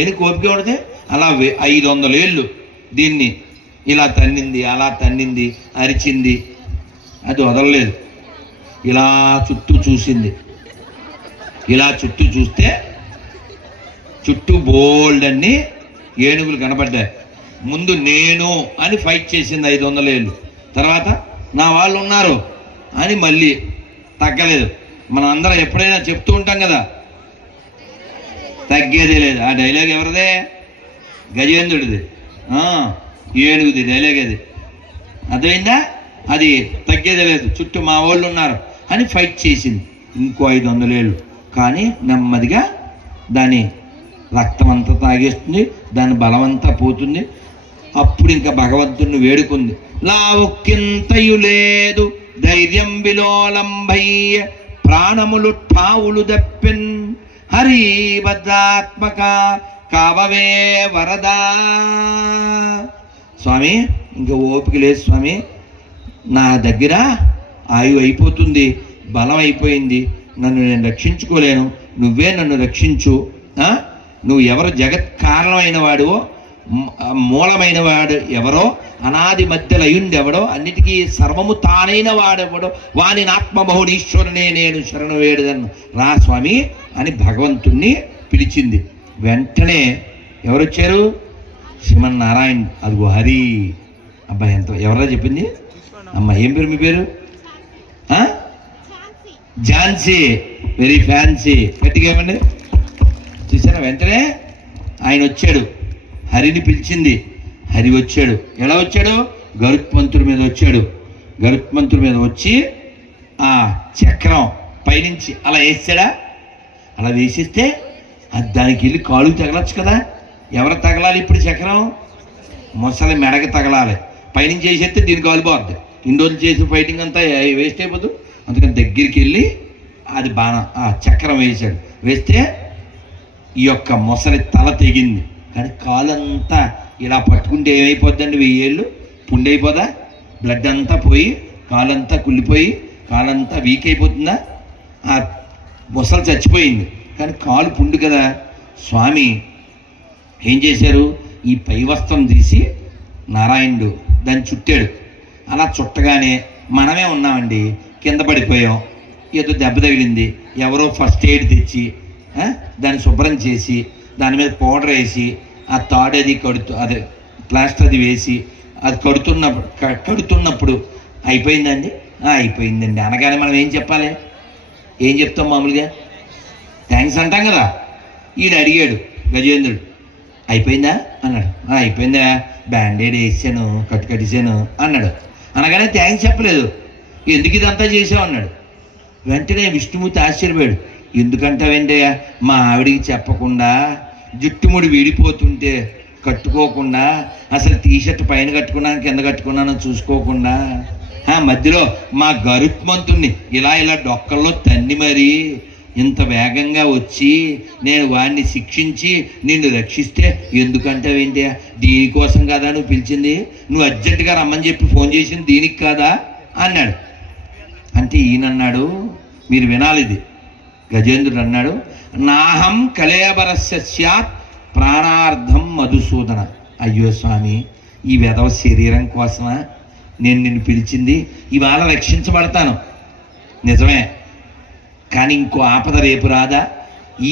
ఏనుగు ఓపిక ఉంటుంది. అలా 500 ఏళ్ళు దీన్ని ఇలా తన్నింది, అలా తన్నింది, అరిచింది, అది వదలలేదు. ఇలా చుట్టూ చూసింది. ఇలా చుట్టూ చూస్తే చుట్టూ బోల్డ్ అన్ని ఏనుగులు కనపడ్డాయి. ముందు నేను అని ఫైట్ చేసింది 500 ఏళ్ళు. తర్వాత నా వాళ్ళు ఉన్నారు అని మళ్ళీ తగ్గలేదు. మనం అందరం ఎప్పుడైనా చెప్తూ ఉంటాం కదా, తగ్గేదే లేదు. ఆ డైలాగ్ ఎవరిదే? గజేంద్రుడిది, ఏనుగుది డైలాగ్ అది. అర్థమైందా? అది తగ్గేదే లేదు. చుట్టూ మా వాళ్ళు ఉన్నారు అని ఫైట్ చేసింది ఇంకో 500 ఏళ్ళు. కానీ నెమ్మదిగా దాని రక్తం అంతా తాగేస్తుంది, దాని బలం అంతా పోతుంది. అప్పుడు ఇంకా భగవంతుడిని వేడుకుంది. లావుక్కింతయు లేదు ధైర్యం విలోలంభయ్య, ప్రాణములు ఠావులు దప్పెన్ హరి భద్రాత్మక కావవే వరదా. స్వామి ఇంకా ఓపిక లేదు స్వామి, నా దగ్గర ఆయువు అయిపోతుంది, బలం అయిపోయింది, నన్ను నేను రక్షించుకోలేను, నువ్వే నన్ను రక్షించు. నువ్వు ఎవరు జగత్ కారణమైన వాడివో మూలమైన వాడు ఎవరో, అనాది మధ్యలో అయ్యుండెవడో, అన్నిటికీ సర్వము తానైన వాడెవడో, వాని ఆత్మబహుడీశ్వరునే నేను శరణు వేడుదను రా స్వామి అని భగవంతుణ్ణి పిలిచింది. వెంటనే ఎవరు వచ్చారు? శ్రీమన్నారాయణ. అదిగో హరి. అబ్బాయి ఎంత ఎవరా చెప్పింది? అమ్మ ఏం పేరు మీ పేరు? ఝాన్సీ. Very fancy. గట్టిగా ఏమండి చూసారా? వెంటనే ఆయన వచ్చాడు. హరిని పిలిచింది. హరి వచ్చాడు. ఎలా వచ్చాడు? గరుత్మంతుడి మీద వచ్చాడు. గరుత్మంతుడి మీద వచ్చి ఆ చక్రం పైనుంచి అలా వేసాడా? అలా వేసిస్తే అది దానికి వెళ్ళి కాలుకి తగలచ్చు కదా. ఎవరు తగలాలి ఇప్పుడు? చక్రం మొసలి మెడకి తగలాలి. పైనుంచి వేసేస్తే దీనికి కాలిపోద్ది. ఇన్ని రోజులు చేసిన ఫైటింగ్ అంతా వేస్ట్ అయిపోద్దు. అందుకని దగ్గరికి వెళ్ళి అది బాణం ఆ చక్రం వేసాడు. వేస్తే ఈ యొక్క మొసలి తల తెగింది. కానీ కాలంతా ఇలా పట్టుకుంటే ఏమైపోద్దండి? 1000 ఏళ్ళు పుండి అయిపోదా? బ్లడ్ అంతా పోయి కాలంతా కుళ్ళిపోయి కాలంతా వీక్ అయిపోతుందా? ఆ మొసలు చచ్చిపోయింది. కానీ కాలు పుండు కదా. స్వామి ఏం చేశారు? ఈ పై వస్త్రం తీసి నారాయణుడు దాన్ని చుట్టాడు. అలా చుట్టగానే మనమే ఉన్నామండి, కింద పడిపోయాం. ఏదో దెబ్బ తగిలింది. ఎవరో ఫస్ట్ ఎయిడ్ తెచ్చి దాన్ని శుభ్రం చేసి దాని మీద పౌడర్ వేసి ఆ తాడు అది అదే ప్లాస్టర్ అది వేసి అది కడుతున్నప్పుడు అయిపోయిందండి. అయిపోయిందండి అనగానే మనం ఏం చెప్పాలి? ఏం చెప్తాం మామూలుగా? థ్యాంక్స్ అంటాం కదా. ఈయన అడిగాడు గజేంద్రుడు, అయిపోయిందా అన్నాడు. అయిపోయిందా, బ్యాండేడ్ వేసాను, కట్టేసాను అన్నాడు. అనగానే థ్యాంక్స్ చెప్పలేదు. ఎందుకు ఇదంతా చేసావు అన్నాడు. వెంటనే విష్ణుమూర్తి ఆశ్చర్యపోయాడు. ఎందుకంటావేంటయ్యా? మా ఆవిడికి చెప్పకుండా జుట్టుముడి విడిపోతుంటే కట్టుకోకుండా, అసలు టీషర్ట్ పైన కట్టుకున్నాను కింద కట్టుకున్నాను చూసుకోకుండా, మధ్యలో మా గరుత్మంతుణ్ణి ఇలా డొక్కల్లో తన్ని మరి ఇంత వేగంగా వచ్చి నేను వాడిని శిక్షించి నిన్ను రక్షిస్తే ఎందుకంటావేంటి? దీనికోసం కదా నువ్వు పిలిచింది? నువ్వు అర్జెంటుగా రమ్మని చెప్పి ఫోన్ చేసింది దీనికి కాదా అన్నాడు. అంటే ఈయనన్నాడు, మీరు వినాలి ఇది. గజేంద్రుడు అన్నాడు, నాహం కళేబరస్య స్యాత్ ప్రాణార్థం మధుసూదన. అయ్యో స్వామి, ఈ వెధవ శరీరం కోసమా నేను నిన్ను పిలిచింది? ఇవాళ రక్షించబడతాను నిజమే, కానీ ఇంకో ఆపద రేపు రాదా?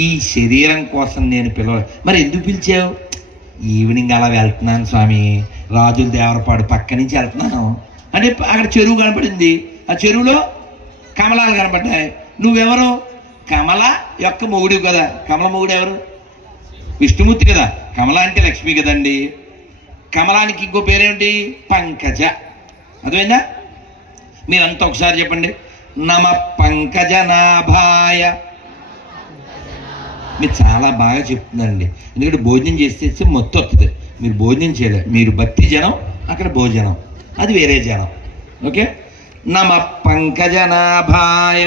ఈ శరీరం కోసం నేను పిలవాలి. మరి ఎందుకు పిలిచావు? ఈవినింగ్ అలా వెళ్తున్నాను స్వామి, రాజుల దేవరపాడు పక్క నుంచి వెళ్తున్నాను అంటే అక్కడ చెరువు కనపడింది. ఆ చెరువులో కమలాలు కనపడ్డాయి. నువ్వెవరు? కమల యొక్క మొగుడు కదా. కమల మొగుడు ఎవరు? విష్ణుమూర్తి కదా. కమల అంటే లక్ష్మి కదండి. కమలానికి ఇంకో పేరేమిటి? పంకజ. అర్థమైందా? మీరంతా ఒకసారి చెప్పండి, నమ పంకజనాభాయ. మీరు చాలా బాగా చెప్తుందండి, ఎందుకంటే భోజనం చేస్తే మొత్తం వస్తుంది. మీరు భోజనం చేయలేదు, మీరు భక్తి జనం, అక్కడ భోజనం అది వేరే జనం. ఓకే, నమ పంకజనాభాయ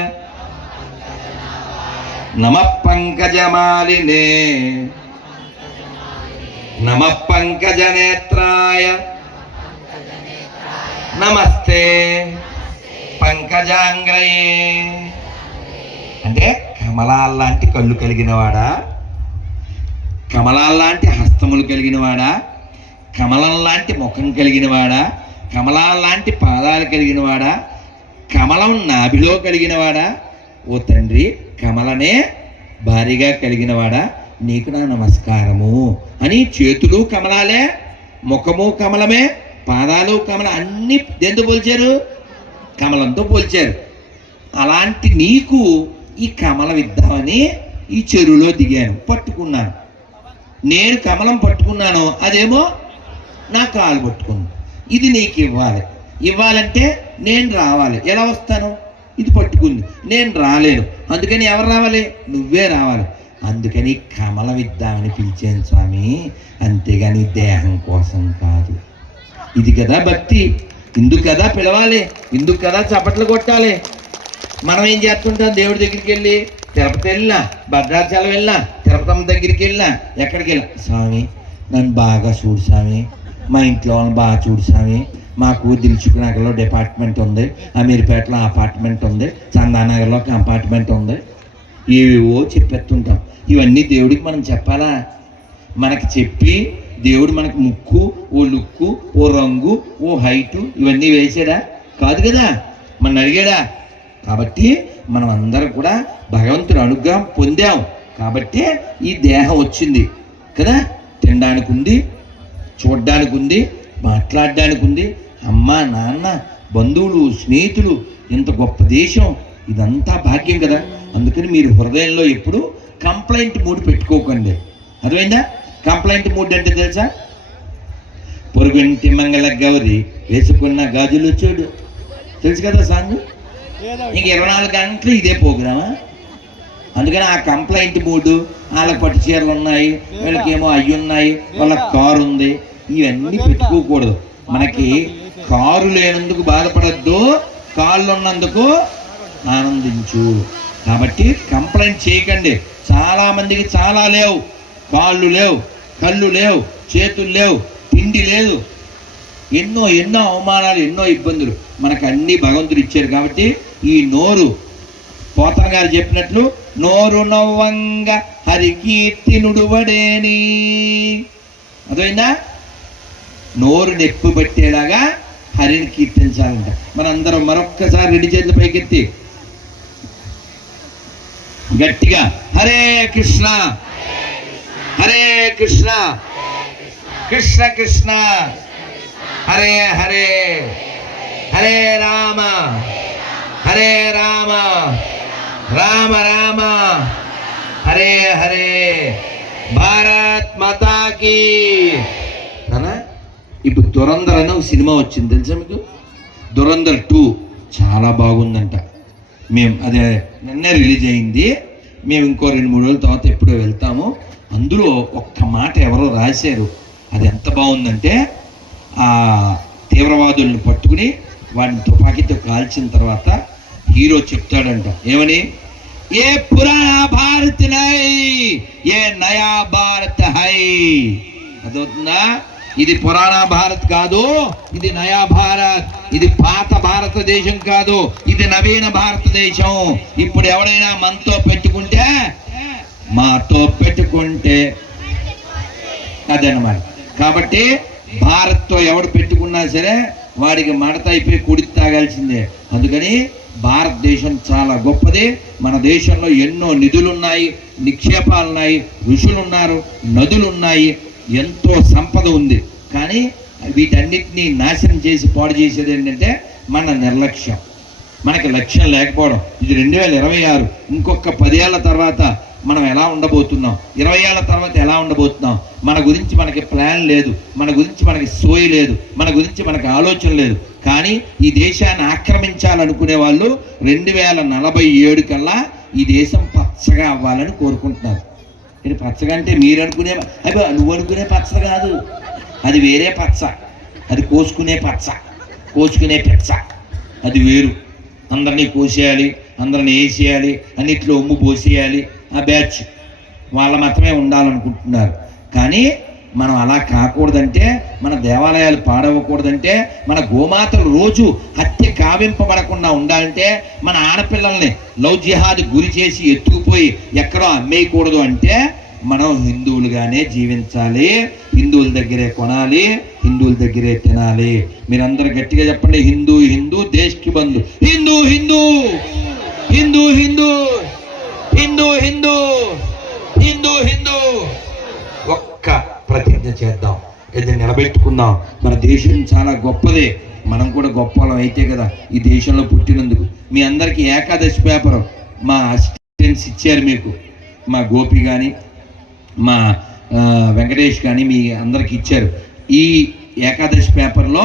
నమ పంకజమాలినే నమ పంకజనేత్రాయ నమస్తే పంకజాంగ్రయే. అంటే కమలాల్లాంటి కళ్ళు కలిగినవాడా, కమలాల్లాంటి హస్తములు కలిగినవాడా, కమలంలాంటి ముఖం కలిగినవాడా, కమలాల్లాంటి పాదాలు కలిగినవాడా, కమలం నాభిలో కలిగినవాడా, ఓ తండ్రి కమలనే భారీగా కలిగినవాడా, నీకు నా నమస్కారము అని చేతులు కమలాలే, ముఖము కమలమే, పాదాలు కమల, అన్ని దేంతో పోల్చారు? కమలంతో పోల్చారు. అలాంటి నీకు ఈ కమలం ఇద్దామని ఈ చెరువులో దిగాను, పట్టుకున్నాను. నేను కమలం పట్టుకున్నాను, అదేమో నా కాలు పట్టుకుంది. ఇది నీకు ఇవ్వాలి. ఇవ్వాలంటే నేను రావాలి. ఎలా వస్తాను? ఇది పట్టుకుంది, నేను రాలేను. అందుకని ఎవరు రావాలి? నువ్వే రావాలి. అందుకని కమలం ఇద్దామని పిలిచాను స్వామి, అంతేగాని దేహం కోసం కాదు. ఇది కదా భక్తి. ఇందుకు కదా పిలవాలి, ఇందుకు కదా చప్పట్లు కొట్టాలి. మనం ఏం చేస్తుంటాం? దేవుడి దగ్గరికి వెళ్ళి, తిరుపతి వెళ్ళినా, భద్రాచలం వెళ్ళినా, తిరుపతమ్మ దగ్గరికి వెళ్ళినా, ఎక్కడికి వెళ్ళినా, స్వామి నన్ను బాగా చూడు స్వామి, మా ఇంట్లో వాళ్ళని బాగా చూడు స్వామి, మాకు దిల్సుఖ్నగర్లో డిపార్ట్మెంట్ ఉంది, అమీర్పేటలో అపార్ట్మెంట్ ఉంది, చందానగర్లో అపార్ట్మెంట్ ఉంది, ఏవేవో చెప్పేస్తుంటాం. ఇవన్నీ దేవుడికి మనం చెప్పాలా? మనకి చెప్పి దేవుడు మనకు ముక్కు, ఓ లుక్కు, ఓ రంగు, ఓ హైటు ఇవన్నీ వేసాడా? కాదు కదా, మన అడిగాడా? కాబట్టి మనం అందరం కూడా భగవంతుని అనుగ్రహం పొందాం కాబట్టి ఈ దేహం వచ్చింది కదా. తినడానికి ఉంది, చూడడానికి ఉంది, మాట్లాడడానికి ఉంది. అమ్మ నాన్న, బంధువులు, స్నేహితులు, ఇంత గొప్ప దేశం, ఇదంతా భాగ్యం కదా. అందుకని మీరు హృదయంలో ఎప్పుడు కంప్లైంట్ మూడ్ పెట్టుకోకండి. అర్థమైందా? కంప్లైంట్ మూడ్ అంటే తెలుసా? పొరుగుంటి మంగళ గౌరి వేసుకున్న గాజులు చూడు, తెలుసు కదా సాంగ్. ఇంక 24 గంటలు ఇదే ప్రోగ్రామా? అందుకని ఆ కంప్లైంట్ మూడు, వాళ్ళకి పట్టు చీరలు ఉన్నాయి, వీళ్ళకేమో అయ్యి ఉన్నాయి, వాళ్ళకి కారు ఉంది, ఇవన్నీ పెట్టుకోకూడదు. మనకి కారు లేనందుకు బాధపడద్దు, కాళ్ళు ఉన్నందుకు ఆనందించు. కాబట్టి కంప్లైంట్ చేయకండి. చాలా మందికి చాలా లేవు, కాళ్ళు లేవు, కళ్ళు లేవు, చేతులు లేవు, తిండి లేదు, ఎన్నో ఎన్నో అవమానాలు, ఎన్నో ఇబ్బందులు. మనకు అన్ని భగవంతుడు ఇచ్చారు. కాబట్టి ఈ నోరు, పోతన గారు చెప్పినట్లు, నోరు నవ్వంగ హరికీర్తి నుడువడేని. అదైందా? నోరు నెప్పు పెట్టేలాగా హరిని కీర్తించాలంట. మనందరం మరొక్కసారి రెండు చేతులు పైకెత్తి గట్టిగా హరే కృష్ణ హరే కృష్ణ కృష్ణ కృష్ణ హరే హరే హరే రామ హరే రామ రామ రామ హరే హరే భారత్ మాతా కీ. నానా, ఇప్పుడు దురంధర్ అనే ఒక సినిమా వచ్చింది, తెలుసా మీకు? దురంధర్ 2 చాలా బాగుందంట. మేము అదే నిన్నే రిలీజ్ అయింది. మేము ఇంకో 2-3 రోజుల తర్వాత ఎప్పుడో వెళ్తాము. అందులో ఒక్క మాట ఎవరో రాశారు, అది ఎంత బాగుందంటే, ఆ తీవ్రవాదులను పట్టుకుని వాడిని తుపాకీతో కాల్చిన తర్వాత హీరో చెప్తాడంట, ఏమని? ఏ పురాణా భారత్ నై, ఏ నయా భారత్ హై. అదవుతుందా? ఇది పురాణ భారత్ కాదు, ఇది నయా భారత్. ఇది పాత భారతదేశం కాదు, ఇది నవీన భారతదేశం. ఇప్పుడు ఎవడైనా మనతో పెట్టుకుంటే, మాతో పెట్టుకుంటే అదనమాట. కాబట్టి భారత్తో ఎవడు పెట్టుకున్నా సరే వాడికి మడత అయిపోయి కుడి తాగాల్సిందే. అందుకని భారతదేశం చాలా గొప్పది. మన దేశంలో ఎన్నో నిధులున్నాయి, నిక్షేపాలున్నాయి, ఋషులు ఉన్నారు, నదులు ఉన్నాయి, ఎంతో సంపద ఉంది. కానీ వీటన్నిటినీ నాశనం చేసి పాడు చేసేది ఏంటంటే మన నిర్లక్ష్యం, మనకి లక్ష్యం లేకపోవడం. ఇది 2026. ఇంకొక 10 ఏళ్ల తర్వాత మనం ఎలా ఉండబోతున్నాం, 20 ఏళ్ల తర్వాత ఎలా ఉండబోతున్నాం, మన గురించి మనకి ప్లాన్ లేదు, మన గురించి మనకి సోయి లేదు, మన గురించి మనకి ఆలోచన లేదు. కానీ ఈ దేశాన్ని ఆక్రమించాలనుకునే వాళ్ళు 2047 కల్లా ఈ దేశం పచ్చగా అవ్వాలని కోరుకుంటున్నారు. ఇది పచ్చగా అంటే మీరు అనుకునే, అయ్యో నువ్వు అనుకునే పచ్చ కాదు, అది వేరే పచ్చ, అది కోసుకునే పచ్చ, కోసుకునే పెచ్చ, అది వేరు. అందరినీ కోసేయాలి, అందరినీ వేసేయాలి, అన్నిట్లో ఉమ్ము పోసేయాలి, ఆ బ్యాచ్ వాళ్ళ మాత్రమే ఉండాలనుకుంటున్నారు. కానీ మనం అలా కాకూడదంటే, మన దేవాలయాలు పాడవకూడదంటే, మన గోమాతలు రోజు హత్య కావింపబడకుండా ఉండాలంటే, మన ఆడపిల్లల్ని లవ్ జిహాద్ గురి చేసి ఎత్తుకుపోయి ఎక్కడో అమ్మేయకూడదు అంటే, మనం హిందువులుగానే జీవించాలి, హిందువుల దగ్గరే కొనాలి, హిందువుల దగ్గరే తినాలి. మీరందరూ గట్టిగా చెప్పండి, హిందూ హిందూ దేశ్కి బంధు, హిందూ హిందూ హిందూ హిందూ హిందూ హిందూ హిందూ హిందూ. ఒక్క ప్రతిజ్ఞ చేద్దాం, ఇది నిలబెట్టుకుందాం. మన దేశం చాలా గొప్పదే, మనం కూడా గొప్ప వాళ్ళం అయితే కదా ఈ దేశంలో పుట్టినందుకు. మీ అందరికీ ఏకాదశి పేపర్ మా అసిస్టెంట్స్ ఇచ్చారు మీకు, మా గోపి కానీ మా వెంకటేష్ కానీ మీ అందరికి ఇచ్చారు. ఈ ఏకాదశి పేపర్లో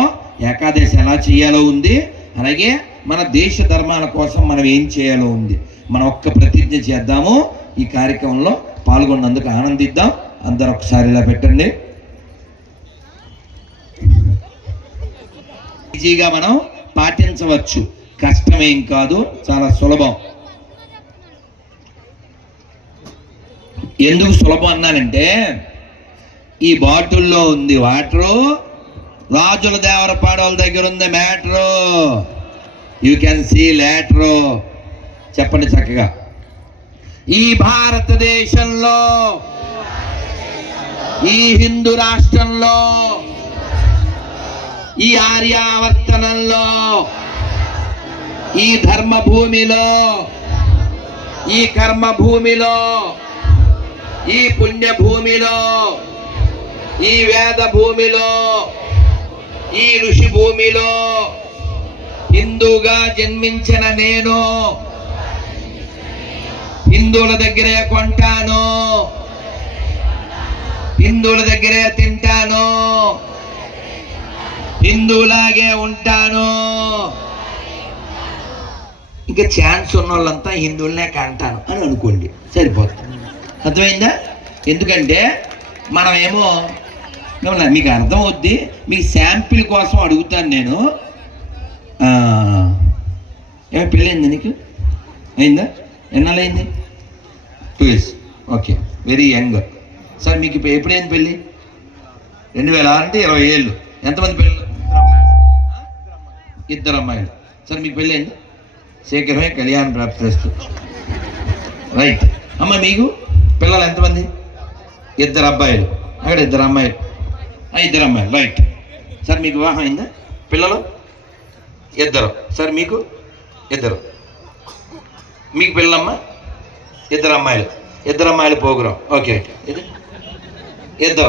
ఏకాదశి ఎలా చేయాలో ఉంది, అలాగే మన దేశ ధర్మాల కోసం మనం ఏం చేయాలో ఉంది. మనం ఒక్క ప్రతిజ్ఞ చేద్దాము. ఈ కార్యక్రమంలో పాల్గొన్నందుకు ఆనందిద్దాం. అందరూ ఒకసారి ఇలా పెట్టండి. ఈజీగా మనం పాటించవచ్చు, కష్టమేం కాదు, చాలా సులభం. ఎందుకు సులభం అన్నానంటే, ఈ బాటిల్లో ఉంది వాటరు, రాజుల దేవరపాడల దగ్గర ఉంది matter, you can see later. చెప్పండి చక్కగా. ఈ భారతదేశంలో ఈ హిందూ రాష్ట్రంలో, ఈ ఆర్యావర్తనంలో, ఈ ధర్మ భూమిలో, ఈ కర్మ భూమిలో, ఈ పుణ్య భూమిలో, ఈ వేద భూమిలో, ఈ ఋషి భూమిలో హిందూగా జన్మించిన నేను హిందువుల దగ్గరే కొంటాను, హిందువుల దగ్గరే తింటాను, హిందువులాగే ఉంటాను. ఇంకా ఛాన్స్ ఉన్న వాళ్ళంతా హిందువులనే కంటాను అని అనుకోండి, సరిపోతుంది. అర్థమైందా? ఎందుకంటే మనమేమో మీకు అర్థం అవుద్ది. మీకు శాంపిల్ కోసం అడుగుతాను నేను. ఏమో పెళ్ళయిందా నీకు? అయిందా? ఎన్నాళ్ళయింది? 2 years. Okay, very young. Sir మీకు ఎప్పుడైంది పెళ్ళి? 2006 అంటే 20 ఏళ్ళు. ఎంతమంది పిల్లలు? 2 అమ్మాయిలు. సార్ మీకు పెళ్ళి అయింది? శీఘ్రమే కళ్యాణ ప్రాప్తిస్తూ. రైట్ అమ్మ, మీకు పిల్లలు ఎంతమంది? 2 అబ్బాయిలు, అక్కడ 2 అమ్మాయిలు, 2 అమ్మాయిలు. రైట్. సార్ మీకు వివాహం అయిందా? పిల్లలు 2. సార్ మీకు 2. మీకు పిల్లలమ్మ 2 అమ్మాయిలు, 2 అమ్మాయిలు పోగురం. ఓకే, ఇది 2.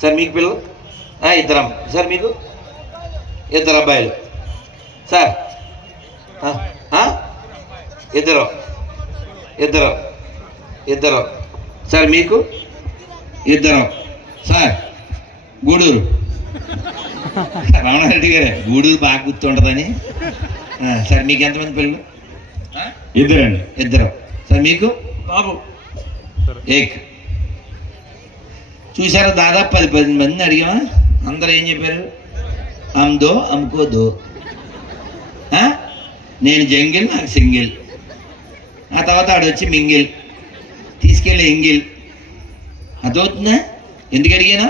సార్ మీకు పిల్లలు 2 సార్ మీకు 2 అబ్బాయిలు. సార్ 2. సార్ మీకు 2. సార్ గూడూరు రమణారెడ్డి గారే, గూడూరు బాగా గుర్తుంటుందని. సార్ మీకు ఎంతమంది పిల్లలు? 2. సార్ మీకు బాబు 1. చూసారా, దాదాపు 10 మందిని అడిగామా? అందరూ ఏం చెప్పారు? అమ్దో అమ్ముకోదో. నేను జంగిల్, నాకు సింగిల్. ఆ తర్వాత ఆడొచ్చి మింగిల్, తీసుకెళ్ళి ఎంగిల్. అదవుతుందా? ఎందుకు అడిగాను?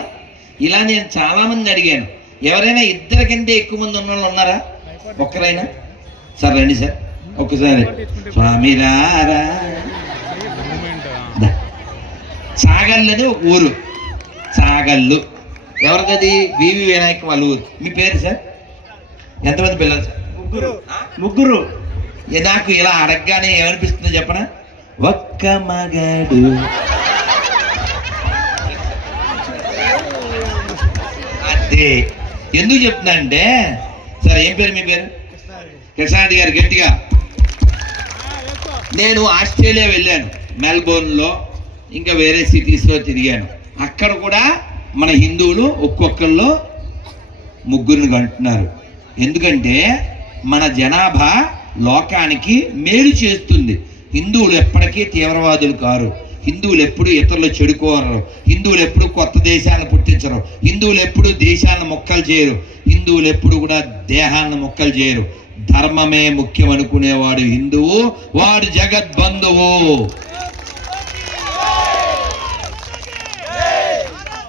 ఇలా నేను చాలామంది అడిగాను. ఎవరైనా 2 కంటే ఎక్కువ మంది ఉన్న వాళ్ళు ఉన్నారా? ఒక్కరైనా? సార్ రండి సార్ ఒక్కసారి. స్వామిరారా. సాగల్లు అని ఒక ఊరు, సాగల్లు. ఎవరికది? వివి వినాయక్ వాళ్ళ ఊరు. మీ పేరు సార్? ఎంతమంది పిల్లలు సార్? 3. నాకు ఇలా అడగగానే ఏమనిపిస్తుందో చెప్పనా? ఒక్క మగాడు. అదే ఎందుకు చెప్తున్నా అంటే, సార్ ఏం పేరు మీ పేరు? కృష్ణారెడ్డి గారు. గట్టిగా. నేను ఆస్ట్రేలియా వెళ్ళాను, మెల్బోర్న్లో, ఇంకా వేరే సిటీస్లో తిరిగాను. అక్కడ కూడా మన హిందువులు ఒక్కొక్కళ్ళు 3 కంటున్నారు. ఎందుకంటే మన జనాభా లోకానికి మేలు చేస్తుంది. హిందువులు ఎప్పటికీ తీవ్రవాదులు కారు. హిందువులు ఎప్పుడు ఇతరులు చెడుకోరు. హిందువులు ఎప్పుడు కొత్త దేశాలను పుట్టించరు. హిందువులు ఎప్పుడు దేశాలను మొక్కలు చేయరు. హిందువులు ఎప్పుడు కూడా దేహాలను మొక్కలు చేయరు. ధర్మమే ముఖ్యం అనుకునేవాడు హిందువు, వాడు జగద్బంధువు.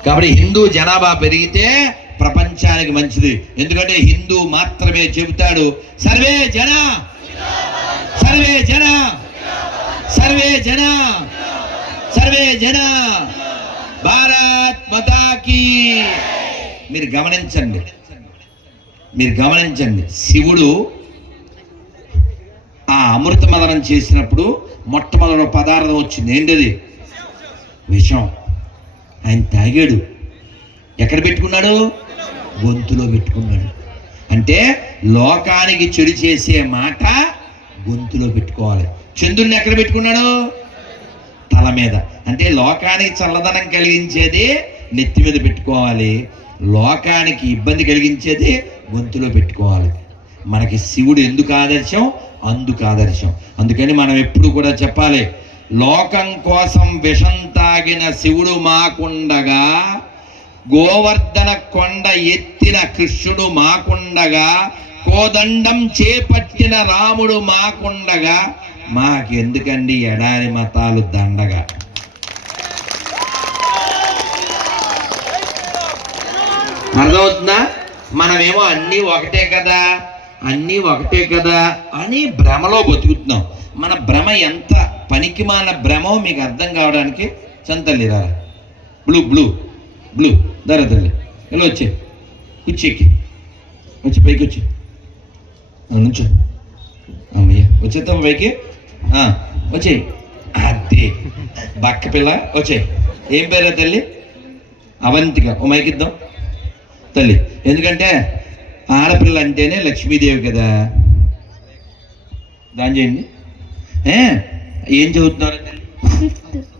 కాబట్టి హిందూ జనాభా పెరిగితే ప్రపంచానికి మంచిది. ఎందుకంటే హిందూ మాత్రమే చెబుతాడు, సర్వే జన సర్వే జన సర్వే జన సర్వే జన భారత్ మాతాకి. మీరు గమనించండి, శివుడు ఆ అమృత మదనం చేసినప్పుడు మొట్టమొదటి పదార్థం వచ్చింది. ఏంటది? విషం. ఆయన తాగాడు. ఎక్కడ పెట్టుకున్నాడు? గొంతులో పెట్టుకున్నాడు. అంటే లోకానికి చెడు చేసే మాట గొంతులో పెట్టుకోవాలి. చంద్రుడిని ఎక్కడ పెట్టుకున్నాడు? తల మీద. అంటే లోకానికి చల్లదనం కలిగించేది నెత్తి మీద పెట్టుకోవాలి, లోకానికి ఇబ్బంది కలిగించేది గొంతులో పెట్టుకోవాలి. మనకి శివుడు ఎందుకు ఆదర్శం? అందుకు ఆదర్శం. అందుకని మనం ఎప్పుడు కూడా చెప్పాలి, లోకం కోసం విషం తాగిన శివుడు మాకుండగా, గోవర్ధన కొండ ఎత్తిన కృష్ణుడు మాకుండగా, కోదండం చేపట్టిన రాముడు మాకుండగా, మాకెందుకండి ఎడారి మతాలు దండగా? అర్థమవుతుందా? మనమేమో అన్నీ ఒకటే కదా అని భ్రమలో బతుకుతున్నాం. మన భ్రమ ఎంత పనికిమాల భ్రమో మీకు అర్థం కావడానికి సంతలేరా బ్లూ బ్లూ బ్లూ ధర తల్లి ఇలా వచ్చే కుచ్చెక్కి వచ్చి పైకి వచ్చి నుంచో అమ్మయ్య వచ్చేద్దాం పైకి వచ్చేయి అదే బక్క పిల్ల వచ్చేయి. ఏం పేరా తల్లి? అవంతిక. ఓ మైకిద్దాం తల్లి, ఎందుకంటే ఆడపిల్ల అంటేనే లక్ష్మీదేవి కదా. దాని చేయండి. ఏం చదువుతున్నారు తల్లి?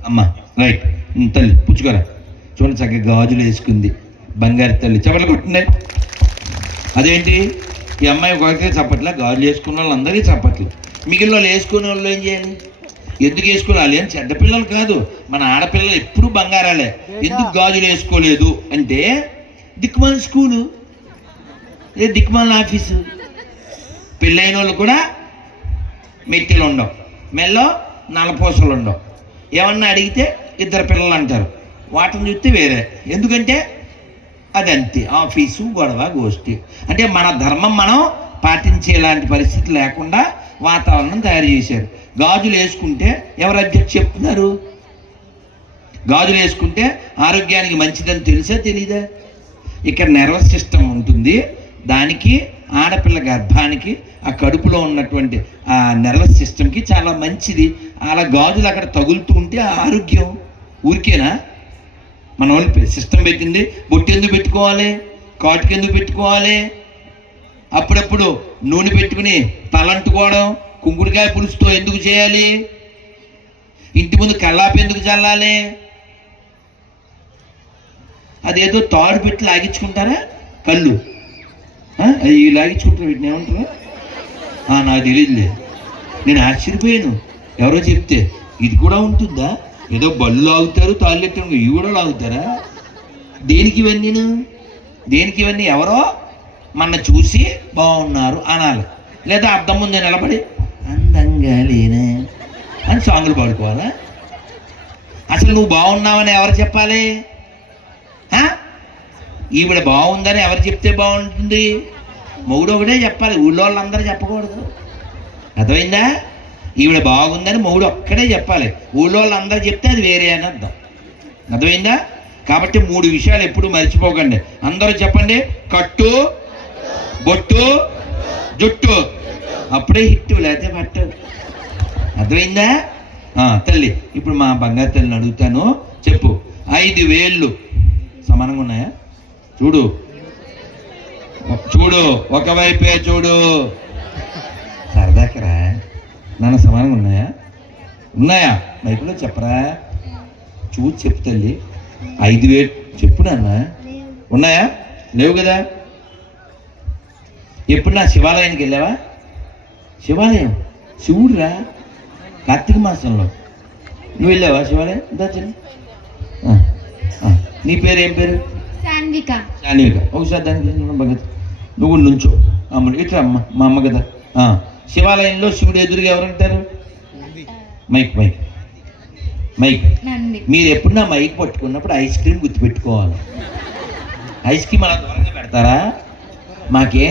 అమ్మ రైట్. తల్లి పుచ్చుకోరా. చూడండి చక్కగా గాజులు వేసుకుంది, బంగారు తల్లి. చెప్పలు కొట్టినాయి. అదేంటి ఈ అమ్మాయి ఒకరికే చప్పట్లే, గాజులు వేసుకున్న వాళ్ళు అందరికీ చప్పట్లు. మిగిలిన వాళ్ళు వేసుకునే వాళ్ళు ఏం చేయాలి? ఎందుకు వేసుకోవాలి? అని చెడ్డ పిల్లలు కాదు, మన ఆడపిల్లలు ఎప్పుడు బంగారాలే. ఎందుకు గాజులు వేసుకోలేదు అంటే దిక్కుమాల స్కూలు, దిక్కుమాల ఆఫీసు. పెళ్ళైన వాళ్ళు కూడా మెట్టెలు ఉండవు, మెల్లో నల్లపూసలు ఉండవు. ఏమన్నా అడిగితే ఇద్దరు పిల్లలు అంటారు, వాటిని చూస్తే వేరే. ఎందుకంటే అదంతే, ఆఫీసు గొడవ గోష్ఠి. అంటే మన ధర్మం మనం పాటించేలాంటి పరిస్థితి లేకుండా వాతావరణం తయారు చేశారు. గాజులు వేసుకుంటే ఎవరు అధ్యక్ష చెప్తున్నారు? గాజులు వేసుకుంటే ఆరోగ్యానికి మంచిదని తెలిసా తెలీదా? ఇక్కడ నర్వస్ సిస్టమ్ ఉంటుంది, దానికి ఆడపిల్ల గర్భానికి ఆ కడుపులో ఉన్నటువంటి ఆ నర్వస్ సిస్టమ్కి చాలా మంచిది. అలా గాజులు అక్కడ తగులుతూ ఉంటే ఆరోగ్యం. ఊరికేనా? మన వాళ్ళు సిస్టమ్ పెట్టింది. బొట్టు ఎందుకు పెట్టుకోవాలి? కాటుకు ఎందుకు పెట్టుకోవాలి? అప్పుడప్పుడు నూనె పెట్టుకుని తలంటుకోవడం, కుంకుడుకాయ పులుసుతో ఎందుకు చేయాలి? ఇంటి ముందు కల్లాపి ఎందుకు చల్లాలి? అదేదో తాడు పెట్టి లాగించుకుంటారా కళ్ళు? అది లాగించుకుంటారు, వీటిని ఏమంటారు? నాకు తెలియదులే. నేను ఆశ్చర్యపోయాను ఎవరో చెప్తే. ఇది కూడా ఉంటుందా? ఏదో బళ్ళు లాగుతారు, తాళ్ళు ఎత్తారు, ఇవి కూడా లాగుతారా? దేనికి ఇవన్నీ? దేనికి ఇవన్నీ? ఎవరో మన చూసి బాగున్నారు అనాలి, లేదా అద్దం ముందు నిలబడి అందంగా లేనే అని సాంగులు పాడుకోవాలా? అసలు నువ్వు బాగున్నావని ఎవరు చెప్పాలి? ఈవిడ బాగుందని ఎవరు చెప్తే బాగుంటుంది? మొగుడు ఒకటే చెప్పాలి, ఊళ్ళో వాళ్ళందరూ చెప్పకూడదు. అర్థమైందా? ఈవిడ బాగుందని మొగుడు ఒక్కడే చెప్పాలి, ఊళ్ళో వాళ్ళందరూ చెప్తే అది వేరే అని అర్థం. అర్థమైందా? కాబట్టి 3 విషయాలు ఎప్పుడు మర్చిపోకండి. అందరూ చెప్పండి, కట్టు, బొట్టు, జుట్టు. అప్పుడే హిట్టు, లేకపోతే పట్టు. అర్థమైందా? తల్లి, ఇప్పుడు మా బంగారు తల్లిని అడుగుతాను, చెప్పు. 5 వేళ్ళు సమానంగా ఉన్నాయా? చూడు చూడు, ఒకవైపే చూడు. సరదాకరా నాన్న, సమానంగా ఉన్నాయా? ఉన్నాయా? మైకులో చెప్పరా, చూసి చెప్పు తల్లి. 5 వేలు చెప్పు నాన్న. ఉన్నాయా? లేవు కదా. ఎప్పుడు నా శివాలయానికి వెళ్ళావా? శివాలయం శివుడురా, కార్తీక మాసంలో. నువ్వు వెళ్ళావా శివాలయం? నీ పేరు ఏం పేరు? శాన్విక. ఒకసారి దానికి భగత్ నువ్వు నుంచో. అమ్మ ఇట్లా అమ్మ, మా అమ్మ కదా. శివాలయంలో శివుడు ఎదురుగా ఎవరంటారు? Mic mic mic. మీరు ఎప్పుడు నా మైక్ పట్టుకున్నప్పుడు ఐస్ క్రీమ్ గుర్తుపెట్టుకోవాలి. ఐస్ క్రీమ్ అలా దూరంగా పెడతారా? మాకే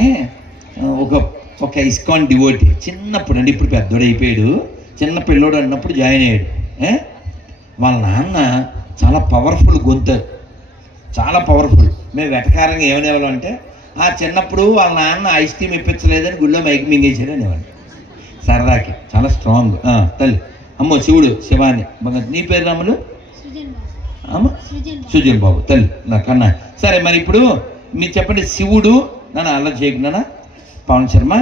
ఒక ఇస్కాన్ డివోటీ చిన్నప్పుడు అండి, ఇప్పుడు పెద్దోడు అయిపోయాడు, చిన్న పిల్లోడు అన్నప్పుడు జాయిన్ అయ్యాడు. వాళ్ళ నాన్న చాలా పవర్ఫుల్ గొంతు, చాలా పవర్ఫుల్. మేము వెటకారంగా ఏమనేవాళ్ళం అంటే, చిన్నప్పుడు వాళ్ళ నాన్న ఐస్ క్రీమ్ ఇప్పించలేదని గుళ్ళో మైక్ మింగేసాడు అనేవాడు సరదాకి. చాలా స్ట్రాంగ్. తల్లి అమ్మో శివుడు, శివాని. నీ పేరు రాములు? అమ్మ సుజన్ బాబు. తల్లి నా కన్నా. సరే మరి ఇప్పుడు మీరు చెప్పండి, శివుడు నన్ను అల్లరి చేయకున్నానా? పవన్ శర్మ,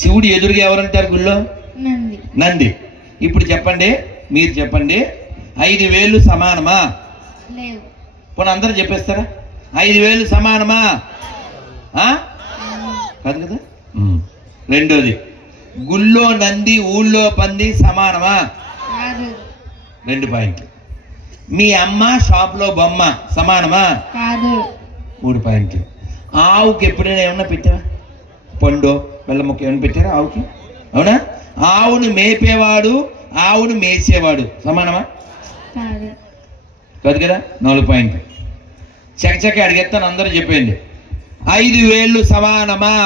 శివుడు ఎదురుగా ఎవరంటారు గుళ్ళో? నంది. ఇప్పుడు చెప్పండి, మీరు చెప్పండి, 5 వేలు సమానమా? పోనీ అందరూ చెప్పేస్తారా? 5 వేలు సమానమా? కాదు కదా. రెండోది, గుళ్ళో నంది ఊళ్ళో పంది సమానమా? 2 పాయింట్లు. మీ అమ్మ షాప్లో బొమ్మ సమానమా? 3 పాయింట్లు. ఆవుకి ఎప్పుడైనా ఏమన్నా పెట్టావా? పండు బెల్లం ముక్క ఏమైనా పెట్టారా ఆవుకి? అవునా? ఆవును మేపేవాడు ఆవును మేసేవాడు సమానమా? కాదు కదా. 4 పాయింట్లు. చకచక అడిగేస్తాను, అందరూ చెప్పండి. 5 వేళ్ళు సమానమా?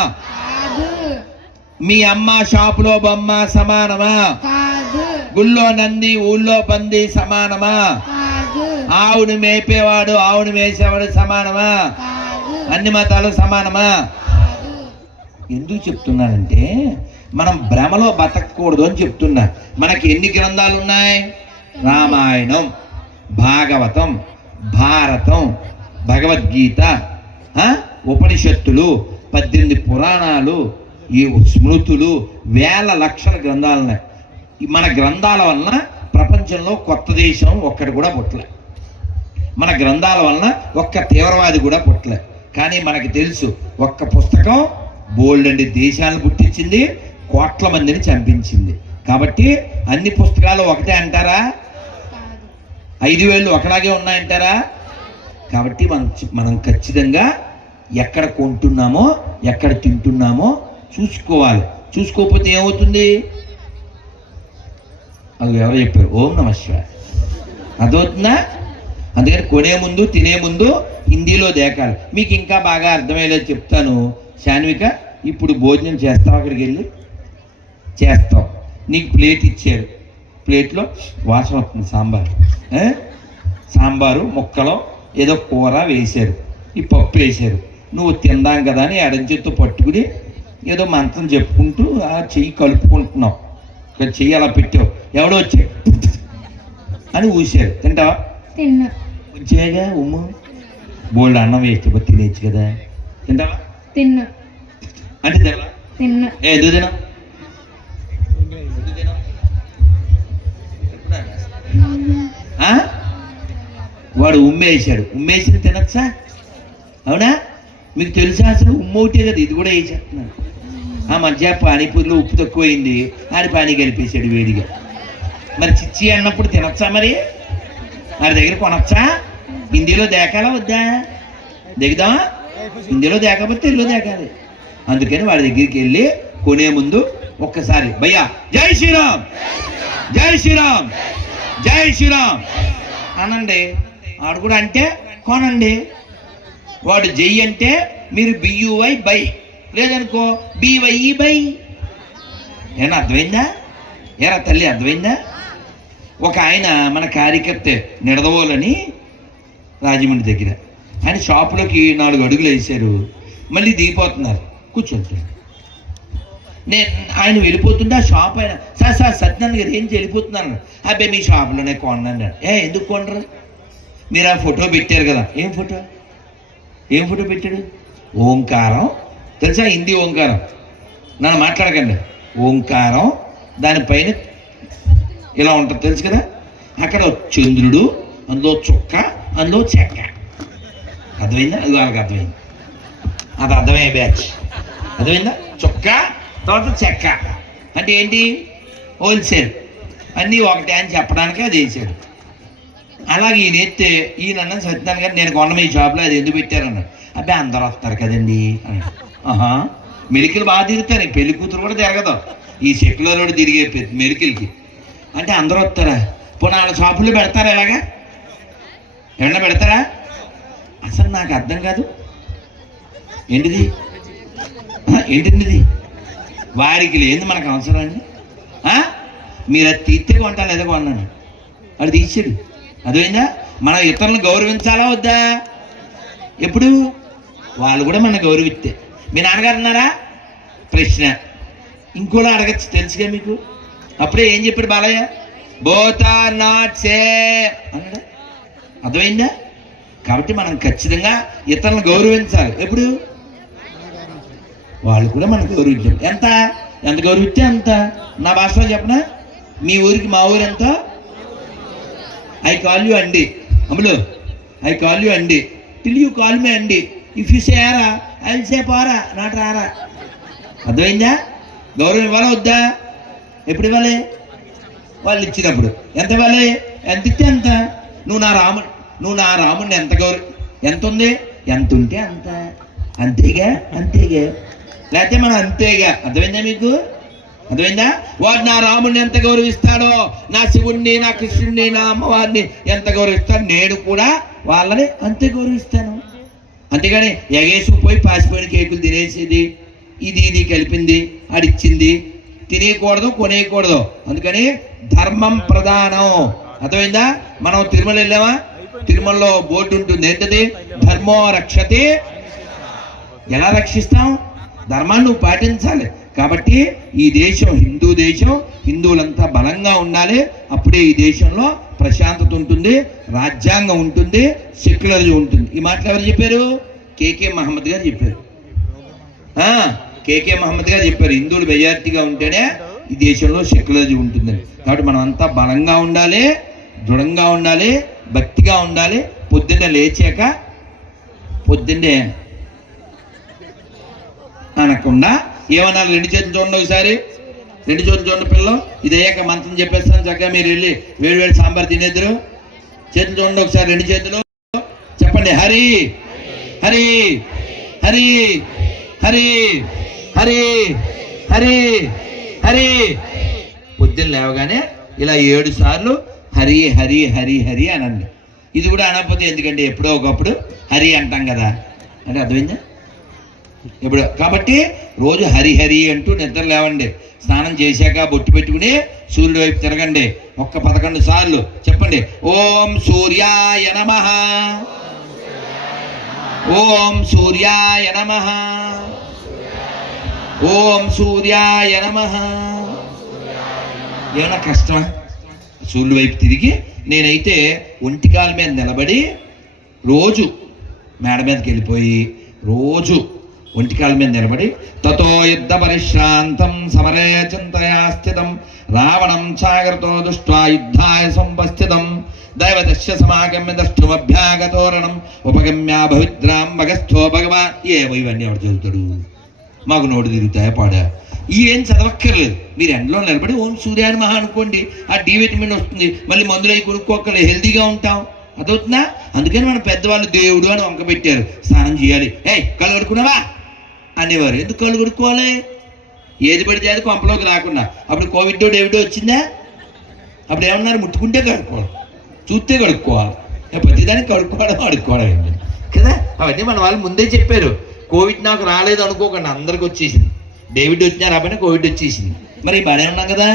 మీ అమ్మ షాపులో బొమ్మ సమానమా? గుళ్ళో నంది ఊళ్ళో పంది సమానమా? ఆవును మేపేవాడు ఆవును మేసేవాడు సమానమా? అన్ని మతాలు సమానమా? ఎందుకు చెప్తున్నానంటే మనం భ్రమలో బతకూడదు అని చెప్తున్నా. మనకి ఎన్ని గ్రంథాలు ఉన్నాయి? రామాయణం, భాగవతం, భారతం, భగవద్గీత, ఉపనిషత్తులు, 18 పురాణాలు, ఈ స్మృతులు, వేల లక్షల గ్రంథాలు ఉన్నాయి. మన గ్రంథాల వలన ప్రపంచంలో కొత్త దేశం ఒక్కటి కూడా పుట్టలే. మన గ్రంథాల వలన ఒక్క తీవ్రవాది కూడా పుట్టలే. కానీ మనకి తెలుసు ఒక్క పుస్తకం బోల్డ్ దేశాలను పుట్టించింది, కోట్ల మందిని చంపించింది. కాబట్టి అన్ని పుస్తకాలు ఒకటే అంటారా? 5,000 ఒకలాగే ఉన్నాయంటారా? కాబట్టి మనం ఖచ్చితంగా ఎక్కడ కొంటున్నామో ఎక్కడ తింటున్నామో చూసుకోవాలి. చూసుకోకపోతే ఏమవుతుంది? అది ఎవరో చెప్పారు, ఓం నమః శివాయ. అదవుతుందా? అందుకని కొనే ముందు తినే ముందు హిందీలో దేకాలి. మీకు ఇంకా బాగా అర్థమయ్యేలా చెప్తాను. శాన్విక, ఇప్పుడు భోజనం చేస్తావు, అక్కడికి వెళ్ళి చేస్తావు. నీకు ప్లేట్ ఇచ్చారు, ప్లేట్లో వాసన వస్తుంది సాంబారు ముక్కలో ఏదో కూర వేశారు, ఈ పప్పు వేశారు. నువ్వు తిందాం కదా అని ఎడం చేత్తో పట్టుకుని ఏదో మంత్రం చెప్పుకుంటూ ఆ చెయ్యి కలుపుకుంటున్నావు. ఇక్కడ చెయ్యి అలా పెట్టావు, ఎవడో వచ్చి అని ఊసారు. తింటావా? కొంచెమేగా ఉమ్ము, బోల్డ్ అన్నం వేస్ట్ తినేచ్చు కదా. తింటావా? అంటే తినవా? ఎందుకు తినా? వాడు ఉమ్మేసాడు, ఉమ్మేసి తినచ్చా? అవునా? మీకు తెలుసా అసలు ఉమ్మవుతే కదా, ఇది కూడా వేసేస్తున్నాను. ఆ మధ్య పానీపూరిలో ఉప్పు తక్కువైంది, ఆడి పానీ కలిపేశాడు వేడిగా. మరి చిచ్చి అన్నప్పుడు తినచ్చా? మరి వాడి దగ్గర కొనచ్చా? హిందీలో దేకాలా వద్దా? దిగుదామా? హిందీలో దేకపోతే తెలుగులో దేకాలి. అందుకని వాడి దగ్గరికి వెళ్ళి కొనే ముందు ఒక్కసారి భయ్యా జై శ్రీరామ్, జై శ్రీరామ్, జై శ్రీరామ్ అనండి. ఆడు కూడా అంటే కొనండి. వాడు జై అంటే మీరు బియువై బై, లేదనుకో బివైఈ బై. ఏమన్నా అర్థమైందా? ఏరా తల్లి అర్థమైందా? ఒక ఆయన మన కార్యకర్త నిడదవోలని రాజమండ్రి దగ్గర, ఆయన షాపులోకి 4 అడుగులు వేశారు, మళ్ళీ దిగిపోతున్నారు, కూర్చుంటారు. ఆయన వెళ్ళిపోతుంటే ఆ షాప్ ఆయన సార్ సత్యనారాయణ గారు ఏం వెళ్ళిపోతున్నాను. అబ్బాయి మీ షాపులోనే కొన్నాను. ఎందుకు కొనరు? మీరు ఆ ఫోటో పెట్టారు కదా. ఏం ఫోటో పెట్టాడు? ఓంకారం తెలుసా? హిందీ ఓంకారం. నన్ను మాట్లాడకండి. ఓంకారం దానిపైన ఇలా ఉంటుంది తెలుసు కదా. అక్కడ చంద్రుడు, అందులో చుక్క, అందులో చెక్క. అర్థమైందా? అది వాళ్ళకి అర్థమైంది. అది అర్థమయ్యే బ్యాచ్. అర్థమైందా? చుక్క తర్వాత చెక్క అంటే ఏంటి? హోల్సేల్, అన్నీ ఒకటే అని చెప్పడానికి అది వేసాడు. అలాగే ఈయన ఎత్తే ఈయన సత్యనారాయణ గారు నేను కొన్న మీ షాప్లో అది ఎందుకు పెట్టారన్నాడు. అబ్బాయి అందరూ వస్తారు కదండి అన్నాడు. మెలికలు బాగా తిరుగుతారు, పెళ్లి కూతురు కూడా తిరగదు. ఈ సెక్యులర్ రోడ్డు తిరిగే మెలికలకి అంటే అందరూ వస్తారా? పోనీ వాళ్ళ షాపుల్లో పెడతారా? ఇలాగా ఏమన్నా పెడతారా? అసలు నాకు అర్థం కాదు. ఏంటిది వాడికి లేదు, మనకు అవసరం అండి. మీరు అది తీస్తే కొంటాను, ఏదో కొన్నాను, అది తీసాడు. అదేందా? మనం ఇతరులను గౌరవించాలా వద్దా? ఎప్పుడు? వాళ్ళు కూడా మన గౌరవిస్తే. మీ నాన్నగారు అన్నారా? ప్రశ్న ఇంకోలా అడగచ్చు, తెలుసుగా మీకు. అప్పుడే ఏం చెప్పాడు Balayya? Both are not same అన్నాడు. అర్థమైందా? కాబట్టి మనం ఖచ్చితంగా ఇతరులను గౌరవించాలి. ఎప్పుడు? వాళ్ళు కూడా మనం గౌరవించాలి. ఎంత గౌరవిస్తే అంత. నా భాషలో చెప్పనా? మీ ఊరికి మా ఊరు ఎంత? ఐ కాల్ యూ అండి. అమ్ములు, ఐ కాల్ యూ అండి టిల్ యూ కాల్ మీ అండి. If you say aura I will say para, not రారా. అర్థమైందా? గౌరవం ఇవ్వాలా వద్దా? ఎప్పుడు ఇవ్వాలి? వాళ్ళు ఇచ్చినప్పుడు. ఎంత ఇవ్వాలి? ఎంత ఇస్తే అంత. నువ్వు నా రాముడిని ఎంత ఎంత ఉంది? ఎంత ఉంటే అంత. అంతేగా లేకపోతే మనం అంతేగా. అర్థమైందా మీకు? అర్థమైందా? వాడు నా రాముడిని ఎంత గౌరవిస్తాడో, నా శివుణ్ణి, నా కృష్ణుడిని, నా అమ్మవారిని ఎంత గౌరవిస్తాడో, నేను కూడా వాళ్ళని అంతే గౌరవిస్తాను. అంతేగాని ఎగేసుకుపోయి పాసిపోయిన కేకులు తినేసేది, ఇది కలిపింది ఆడిచ్చింది తినేయకూడదు, కొనేయకూడదు. అందుకని ధర్మం ప్రధానం. అర్థమైందా? మనం తిరుమల వెళ్ళామా? తిరుమలలో బోర్డు ఉంటుంది, ఏంటది? ధర్మో రక్షతే. ఎలా రక్షిస్తాం? ధర్మాన్ని నువ్వు పాటించాలి. కాబట్టి ఈ దేశం హిందూ దేశం, హిందువులంతా బలంగా ఉండాలి. అప్పుడే ఈ దేశంలో ప్రశాంతత ఉంటుంది, రాజ్యాంగం ఉంటుంది, సెక్యులరిజం ఉంటుంది. ఈ మాటలు ఎవరు చెప్పారు? కేకే మహమ్మద్ గారు చెప్పారు. కేకే మహమ్మద్ గారు చెప్పారు, హిందువులు మెజారిటీగా ఉంటేనే ఈ దేశంలో సెక్యులరిజం ఉంటుందని. కాబట్టి మనం అంతా బలంగా ఉండాలి, దృఢంగా ఉండాలి, భక్తిగా ఉండాలి. పొద్దున్నే లేచాక పొద్దున్నే అనకుండా ఏమన్నా రెండు చేతులు చూడండి, ఒకసారి రెండు చేతులు చూడండి పిల్లలు. ఇది అయ్యాక మంత్రం చెప్పేస్తాను, చక్కగా మీరు వెళ్ళి వేడి వేడి సాంబార్ తినేద్దరు. చేతులు చూడండి ఒకసారి, రెండు చేతులు చెప్పండి, హరి హరి హరి హరి హరి హరి హరి. పొద్దున్న లేవగానే ఇలా 7 సార్లు హరి హరి హరి హరి అనండి. ఇది కూడా అనకపోతే ఎందుకంటే ఎప్పుడో ఒకప్పుడు హరి అంటాం కదా, అంటే అర్థమైందా? ఇప్పుడు కాబట్టి రోజు హరి హరి అంటూ నిద్ర లేవండి. స్నానం చేశాక బొట్టు పెట్టుకుని సూర్యుడి వైపు తిరగండి. 11 సార్లు చెప్పండి, ఓం సూర్యాయ నమః, ఓం సూర్యాయ నమః, ఓం సూర్యాయ నమః. ఏమన్నా కష్టమా? సూర్యుడి వైపు తిరిగి నేనైతే ఒంటికాల మీద నిలబడి రోజు మేడ మీదకి వెళ్ళిపోయి రోజు ఒంటికాల మీద నిలబడి తతో యుద్ధ పరిశ్రాంతం సమరే చింతయా స్థితం రావణం చాగ్రతో దృష్ట్వా యుద్ధాయ సంపస్థితం దైవదస్య సమాగమ్య దష్టుమభ్యాగతోరణం ఉపగమ్యా భవిద్రాం భగస్థో భగవాన్. ఇవన్నీ ఎవరు చదువుతాడు? మాకు నోటు తిరుగుతాయా పాడా? ఏం చదవక్కర్లేదు. మీరు ఎండలో నిలబడి ఓం సూర్యాని మహా అనుకోండి, ఆ డి విటమిన్ వస్తుంది. మళ్ళీ మందులు అవి కొనుక్కోక్కర్లే, హెల్తీగా ఉంటాం. అదవుతుందా? అందుకని మన పెద్దవాళ్ళు దేవుడు అని వంక పెట్టారు. స్నానం చేయాలి, కళ్ళు కడుక్కున్నావా అనేవారు. ఎందుకు కళ్ళు కడుక్కోవాలి? ఏది పడితే అది కొంపలోకి రాకుండా. అప్పుడు కోవిడ్ డేవిడో వచ్చిందా? అప్పుడు ఏమన్నారు? ముట్టుకుంటే కడుక్కోవాలి, చూస్తే కడుక్కోవాలి, ప్రతిదానికి అడుక్కోవడం ఏంటి కదా. అవన్నీ మన వాళ్ళు ముందే చెప్పారు. కోవిడ్ నాకు రాలేదు అనుకోకండి, అందరికి వచ్చేసింది. డేవిడ్ వచ్చినా రాబోయినా కోవిడ్ వచ్చేసింది. మరి బాగానే ఉన్నాం కదా.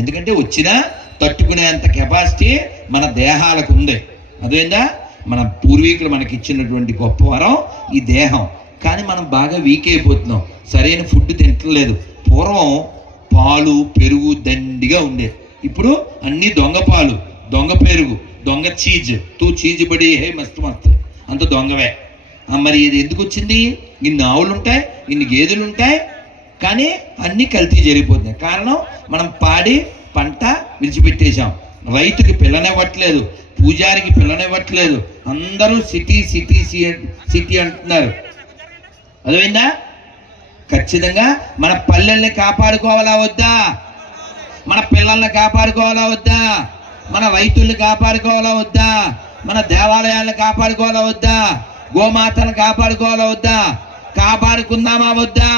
ఎందుకంటే వచ్చినా తట్టుకునేంత కెపాసిటీ మన దేహాలకు ఉంది. అదేందా? మన పూర్వీకులు మనకి ఇచ్చినటువంటి గొప్ప వరం ఈ దేహం. కానీ మనం బాగా వీక్ అయిపోతున్నాం, సరైన ఫుడ్ తింటలేదు. పూర్వం పాలు పెరుగు దండిగా ఉండేది. ఇప్పుడు అన్నీ దొంగ పాలు, దొంగ పెరుగు, దొంగ చీజ్. చీజ్ పడి మస్తు మస్తు అంత దొంగవే. మరి ఇది ఎందుకు వచ్చింది? ఇన్ని ఆవులు ఉంటాయి, ఇన్ని గేదెలు ఉంటాయి, కానీ అన్నీ కల్తీ జరిగిపోతున్నాయి. కారణం మనం పాడి పంట విడిచిపెట్టేశాం. రైతుకి పిల్లనివ్వట్లేదు, పూజారికి పిల్లనివ్వట్లేదు. అందరూ సిటీ సిటీ సిటీ అంటున్నారు. అర్థమైందా? ఖచ్చితంగా మన పల్లెల్ని కాపాడుకోవాలా వద్దా? మన పిల్లల్ని కాపాడుకోవాలా వద్దా? మన రైతుల్ని కాపాడుకోవాలా వద్దా? మన దేవాలయాలను కాపాడుకోవాలా వద్దా? గోమాతను కాపాడుకోవాలా వద్దా? కాపాడుకుందామా వద్దా?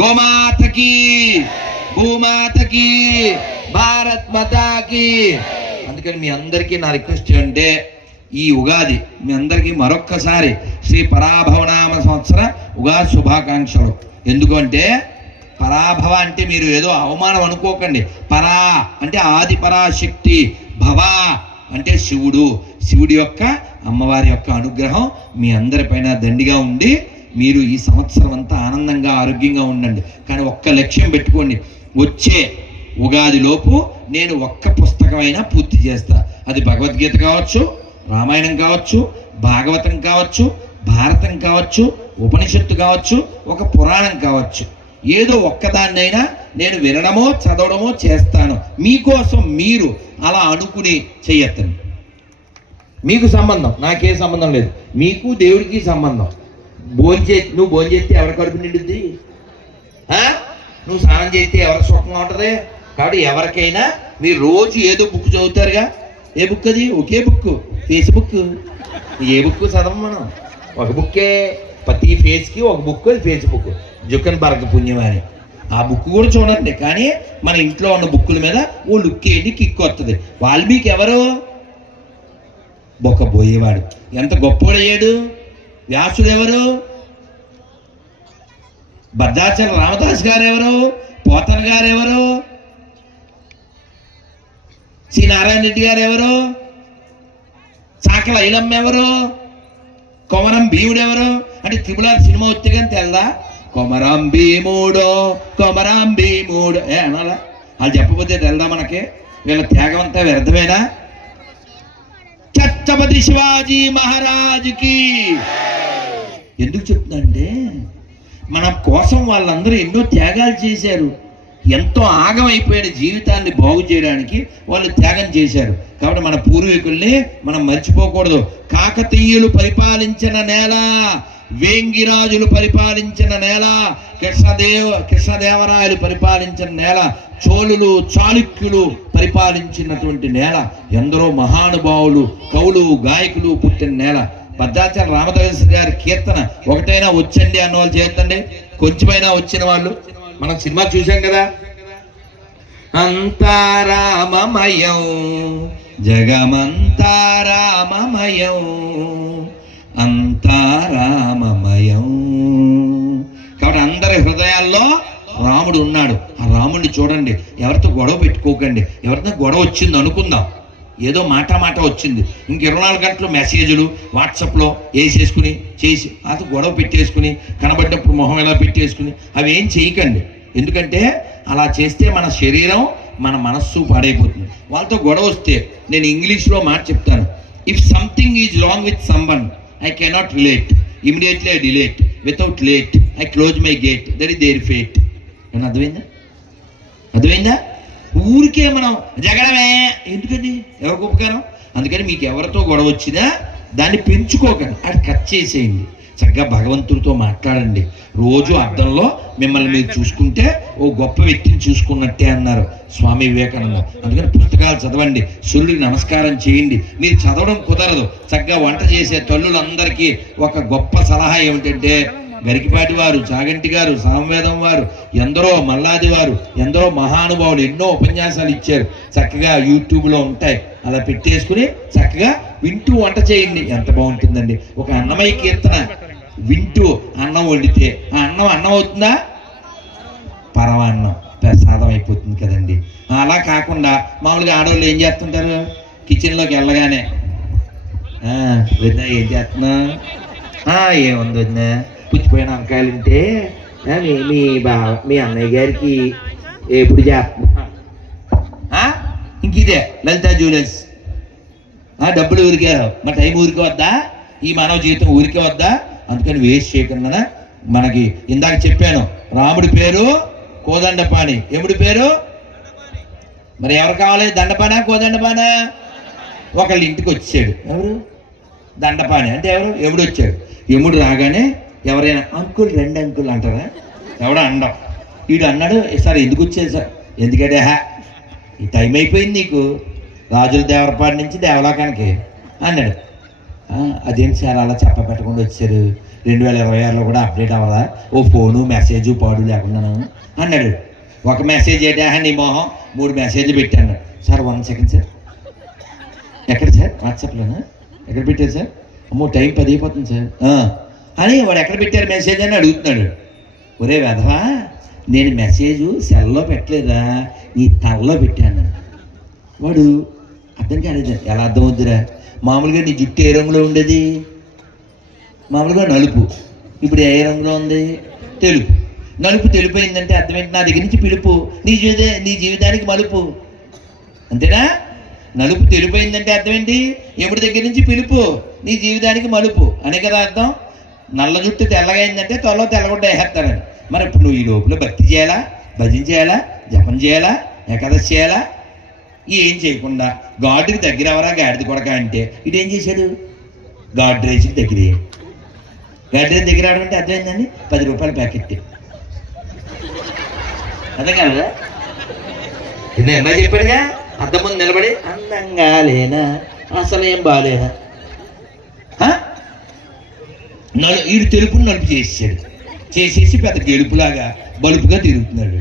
గోమాతకి, భూమాతకి, భారత్ మాతాకి. అందుకని మీ అందరికీ నా రిక్వెస్ట్ ఏంటంటే ఈ ఉగాది మీ అందరికీ మరొక్కసారి శ్రీ పరాభవనామ సంవత్సర ఉగాది శుభాకాంక్షలు. ఎందుకంటే పరాభవ అంటే మీరు ఏదో అవమానం అనుకోకండి. పరా అంటే ఆది పరాశక్తి, భవ అంటే శివుడు. శివుడి యొక్క అమ్మవారి యొక్క అనుగ్రహం మీ అందరిపైన దండిగా ఉండి మీరు ఈ సంవత్సరం అంతా ఆనందంగా ఆరోగ్యంగా ఉండండి. కానీ ఒక్క లక్ష్యం పెట్టుకోండి, వచ్చే ఉగాదిలోపు నేను ఒక్క పుస్తకమైనా పూర్తి చేస్తా. అది భగవద్గీత కావచ్చు, రామాయణం కావచ్చు, భాగవతం కావచ్చు, భారతం కావచ్చు, ఉపనిషత్తు కావచ్చు, ఒక పురాణం కావచ్చు. ఏదో ఒక్కదాన్నైనా నేను వినడమో చదవడమో చేస్తాను. మీకోసం మీరు అలా అనుకుని చెయ్యొద్దండి. మీకు సంబంధం, నాకే సంబంధం లేదు. మీకు దేవుడికి సంబంధం. నువ్వు భోజనం చేస్తే ఎవరి కడుపు నిండుద్ది? నువ్వు స్నానం చేస్తే ఎవరి సుఖంగా ఉంటుంది? కాబట్టి ఎవరికైనా మీరు రోజు ఏదో బుక్ చదువుతారుగా. ఏ బుక్ అది? ఒకే బుక్, ఫేస్బుక్. ఏ బుక్ చదవం మనం? ఒక బుక్కే. ప్రతి ఫేస్కి ఒక బుక్, అది ఫేస్బుక్. జుకన్బర్గ్ పుణ్యం అని ఆ బుక్ కూడా చూడండి. కానీ మన ఇంట్లో ఉన్న బుక్కుల మీద ఓ లుక్ ఏంటి, కిక్ వస్తుంది. వాల్మీకి ఎవరు? బొక్కబోయేవాడు. ఎంత గొప్పోడయ్యాడు. వ్యాసుడు ఎవరు? భద్రాచల రామదాస్ గారు ఎవరు? పోతన గారు ఎవరు? శ్రీ నారాయణ రెడ్డి గారు ఎవరు? చాకల ఐలమ్మ ఎవరు? కొమరం భీముడు ఎవరు? అంటే త్రిపులార్ సినిమా వస్తే కానీ తెల్దా? కొమరం భీముడో కొమరం భీముడు అనాలా? వాళ్ళు చెప్పకపోతే తెల్దా మనకి? వీళ్ళ త్యాగం అంతా వ్యర్థమేనా? ఛత్రపతి శివాజీ మహారాజుకి ఎందుకు చెప్తుందంటే మన కోసం వాళ్ళందరూ ఎన్నో త్యాగాలు చేశారు. ఎంతో ఆగమైపోయిన జీవితాన్ని బాగు చేయడానికి వాళ్ళు త్యాగం చేశారు. కాబట్టి మన పూర్వీకుల్ని మనం మర్చిపోకూడదు. కాకతీయులు పరిపాలించిన నేల, వేంగిరాజులు పరిపాలించిన నేల, కృష్ణదేవరాయలు పరిపాలించిన నేల, చోళులు చాళుక్యులు పరిపాలించినటువంటి నేల, ఎందరో మహానుభావులు కవులు గాయకులు పుట్టిన నేల. భద్రాచల రామదాస్ గారి కీర్తన ఒకటైనా వచ్చండి అన్న వాళ్ళు చేద్దండి, కొంచెమైనా వచ్చిన వాళ్ళు. మనం సినిమా చూసాం కదా, అంతారామమయం జగమంతారామమయం అంతారామమయం. కాబట్టి అందరి హృదయాల్లో రాముడు ఉన్నాడు. ఆ రాముడిని చూడండి, ఎవరితో గొడవ పెట్టుకోకండి. ఎవరితో గొడవ వచ్చింది అనుకుందాం, ఏదో మాట వచ్చింది, ఇంక 24 గంటలు మెసేజ్లు వాట్సాప్లో వేసేసుకుని చేసి అది గొడవ పెట్టేసుకుని కనబడ్డప్పుడు మొహం ఎలా పెట్టేసుకుని అవి ఏం చేయకండి. ఎందుకంటే అలా చేస్తే మన శరీరం మన మనస్సు పాడైపోతుంది. వాళ్ళతో గొడవ వస్తే నేను ఇంగ్లీష్లో మాట చెప్తాను, if something is wrong with someone I cannot relate, immediately I delete, without late I close my gate, that is their fate. ఏమన్నా అర్థమైందా? ఊరికే మనం జగడమే ఎందుకని? ఎవరికి ఉపకారం? అందుకని మీకు ఎవరితో గొడవ వచ్చినా దాన్ని పెంచుకోకండి, అది కట్ చేసేయండి. చక్కగా భగవంతుడితో మాట్లాడండి. రోజు అద్దంలో మిమ్మల్ని మీరు చూసుకుంటే ఓ గొప్ప వ్యక్తిని చూసుకున్నట్టే అన్నారు స్వామి వివేకానంద. అందుకని పుస్తకాలు చదవండి, సూర్యుడికి నమస్కారం చేయండి. మీరు చదవడం కుదరదు, చక్కగా వంట చేసే తల్లులందరికీ ఒక గొప్ప సలహా ఏమిటంటే, గరికిపాటి వారు, చాగంటి గారు, సామవేదం వారు, ఎందరో మల్లాది వారు, ఎందరో మహానుభావులు ఎన్నో ఉపన్యాసాలు ఇచ్చారు. చక్కగా యూట్యూబ్లో ఉంటాయి, అలా పెట్టేసుకుని చక్కగా వింటూ వంట చేయండి. ఎంత బాగుంటుందండి. ఒక అన్నమయ్య కీర్తన వింటూ అన్నం వండితే ఆ అన్నం అవుతుందా? పరమాన్నం ప్రసాదం అయిపోతుంది కదండి. అలా కాకుండా మామూలుగా ఆడవాళ్ళు ఏం చేస్తుంటారు, కిచెన్లోకి వెళ్ళగానే వదినా ఏం చేస్తున్నా, ఏముంది వదినా పుచ్చిపోయిన వంకాయలు ఉంటే మీ అన్నయ్య గారికి ఎప్పుడు చేస్తున్నా. ఇంక ఇదే లలితా జ్యువెలర్స్, డబ్బులు ఊరికే, మా టైం ఊరికే వద్దా, ఈ మానవ జీవితం ఊరికే వద్దా? అందుకని వేస్ట్ చేయకుండా మనకి ఇందాక చెప్పాను, రాముడి పేరు కోదండపాణి, యముడి పేరు మరి ఎవరు కావాలి? దండపానా కోదండపానా? ఒకళ్ళ ఇంటికి వచ్చాడు, ఎవరు? దండపాణి అంటే ఎవరు? యముడు వచ్చాడు. యముడు రాగానే ఎవరైనా అంకుల్ రెండు అంకుల్ అంటారా? ఎవడో అండం. వీడు అన్నాడు, సార్ ఎందుకు వచ్చేది సార్? ఎందుకంటే ఈ టైం అయిపోయింది నీకు, రాజుల దేవరపాడు నుంచి దేవలోకానికి అన్నాడు. అదేంటి సార్ అలా చెప్పబెట్టకుండా వచ్చారు, 2026లో కూడా అప్డేట్ అవ్వదా? ఓ ఫోను మెసేజ్ పాడు లేకున్నాను అన్నాడు. ఒక మెసేజ్ ఏంటా నీ మొహం, 3 మెసేజ్లు పెట్టాను. సార్ 1 సెకండ్ సార్, ఎక్కడ సార్? వాట్సాప్లోనా? ఎక్కడ పెట్టారు సార్? అమ్మో టైం 10 అయిపోతుంది సార్ అని వాడు ఎక్కడ పెట్టారు మెసేజ్ అని అడుగుతున్నాడు. ఒరే వెధవా, నేను మెసేజ్ సెల్లో పెట్టలేదా, నీ తలలో పెట్టాను. వాడు అర్థం కాలేదు. ఎలా అర్థం అవుద్దిరా? మామూలుగా నీ జుట్టు ఏ రంగులో ఉండేది? మామూలుగా నలుపు. ఇప్పుడు ఏ రంగులో ఉంది? తెలుపు. నలుపు తెలిపోయిందంటే అర్థం ఏంటి? నా దగ్గర నుంచి పిలుపు, నీ జీవితానికి మలుపు. అంతేనా? నలుపు తెలిపోయిందంటే అర్థం ఏంటి? ఎముడి దగ్గర నుంచి పిలుపు, నీ జీవితానికి మలుపు అనే కదా అర్థం. నల్ల జుట్టు తెల్లగైందంటే త్వరలో తెల్లగొడ్డ వేసేస్తారని. మరి ఇప్పుడు నువ్వు ఈ లోపల భక్తి చేయాలా, భజన చేయాలా, జపం చేయాలా, ఏకాదశి చేయాలా? ఏం చేయకుండా గాడ్కి దగ్గర ఎవరా గాడిది కొడక అంటే ఇదేం చేశాడు? గాడ్రేజ్కి దగ్గర. గాడ్రేజ్ దగ్గర ఆడమంటే అర్థమైందండి, 10 రూపాయల ప్యాకెట్. అర్థం కాదా? నేను ఎలా చెప్పాడుగా, అద్దం ముందు నిలబడి అందంగా లేనా, అసలు ఏం బాగాలేనా, వీడు తెలుపుని నలుపు చేసేసి పెద్ద గెలుపులాగా బలుపుగా తిరుగుతున్నాడు.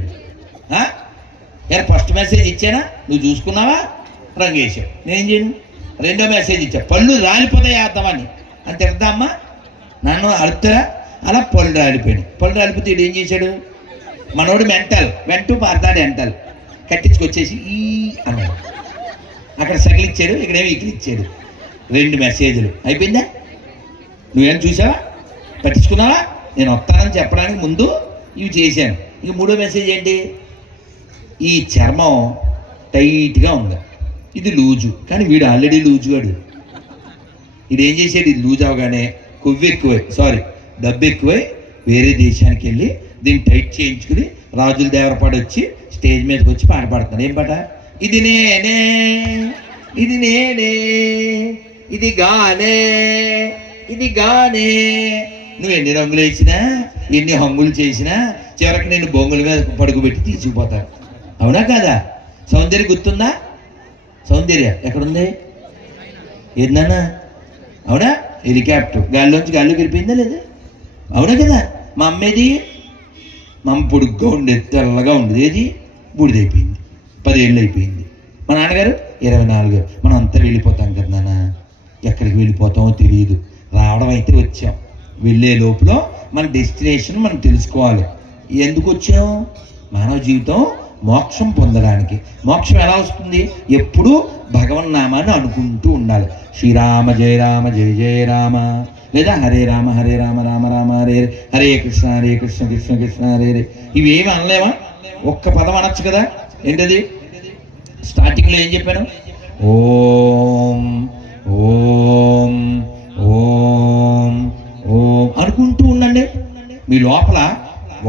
ఫస్ట్ మెసేజ్ ఇచ్చానా, నువ్వు చూసుకున్నావా, రంగు వేసావు, నేనేం చేయను. రెండో మెసేజ్ ఇచ్చా, పళ్ళు రాలిపోతాయి వేద్దామని అని తిడతామ్మా, నన్ను అడుగుతారా? అలా పళ్ళు రాలిపోయాడు. పళ్ళు రాలిపోతే వీడు ఏం చేశాడు? మనోడు వెంటూ పారతాడు ఎంటల్ కట్టించుకొచ్చేసి ఈ అన్నాడు. అక్కడ సగిలిచ్చాడు, ఇక్కడేమి ఇక్కడిచ్చాడు. 2 మెసేజ్లు అయిపోయిందా? నువ్వేం చూసావా, పట్టించుకున్నావా? నేను వస్తానని చెప్పడానికి ముందు ఇవి చేశాను. ఇక 3వ మెసేజ్ ఏంటి? ఈ చర్మం టైట్గా ఉంది, ఇది లూజు. కానీ వీడు ఆల్రెడీ లూజుగాడు. ఇది ఏం చేసాడు? ఇది లూజ్ అవగానే డబ్బు ఎక్కువై వేరే దేశానికి వెళ్ళి దీన్ని టైట్ చేయించుకుని రాజుల దేవరపాడు వచ్చి స్టేజ్ మీదకి వచ్చి పాట పాడుతున్నాడు. ఏం పాట? ఇది నేనే, ఇది నేనే, ఇది గానే, ఇది గానే. నువ్వు ఎన్ని రంగులు వేసినా, ఎన్ని హంగులు చేసినా చివరికి నేను బొంగుల మీద పడుకోబెట్టి తీసుకుపోతాను. అవునా కాదా? సౌందర్య గుర్తుందా? సౌందర్య ఎక్కడుంది? ఏందన్నా? అవునా? హెలికాప్టర్ గాల్లోంచి గాల్లోకి వెళ్ళిపోయిందా లేదా? అవునా కదా? మా అమ్మేది, మా అమ్మ పొడుగ్గా ఉండేది, తెల్లగా ఉండేది. ఏది? బూడిదైపోయింది, 10 ఏళ్ళు అయిపోయింది. మా నాన్నగారు 24. మనం అంతా వెళ్ళిపోతాం కదా నాన్న. ఎక్కడికి వెళ్ళిపోతామో తెలియదు. రావడం అయితే వచ్చాం. వెళ్ళే లోపల మన డెస్టినేషన్ మనం తెలుసుకోవాలి. ఎందుకు వచ్చాం? మానవ జీవితం మోక్షం పొందడానికి. మోక్షం ఎలా వస్తుంది? ఎప్పుడూ భగవన్నామాన్ని అనుకుంటూ ఉండాలి. శ్రీరామ జయ రామ జయ జయ రామ, లేదా హరే రామ రామ రామ హరే హరే కృష్ణ కృష్ణ కృష్ణ హరే హరే. ఇవేమి అనలేమా? ఒక్క పదం అనొచ్చు కదా. ఏంటది? స్టార్టింగ్లో ఏం చెప్పాను? ఓం ఓం ఓం ఓం అనుకుంటూ ఉండండి. మీ లోపల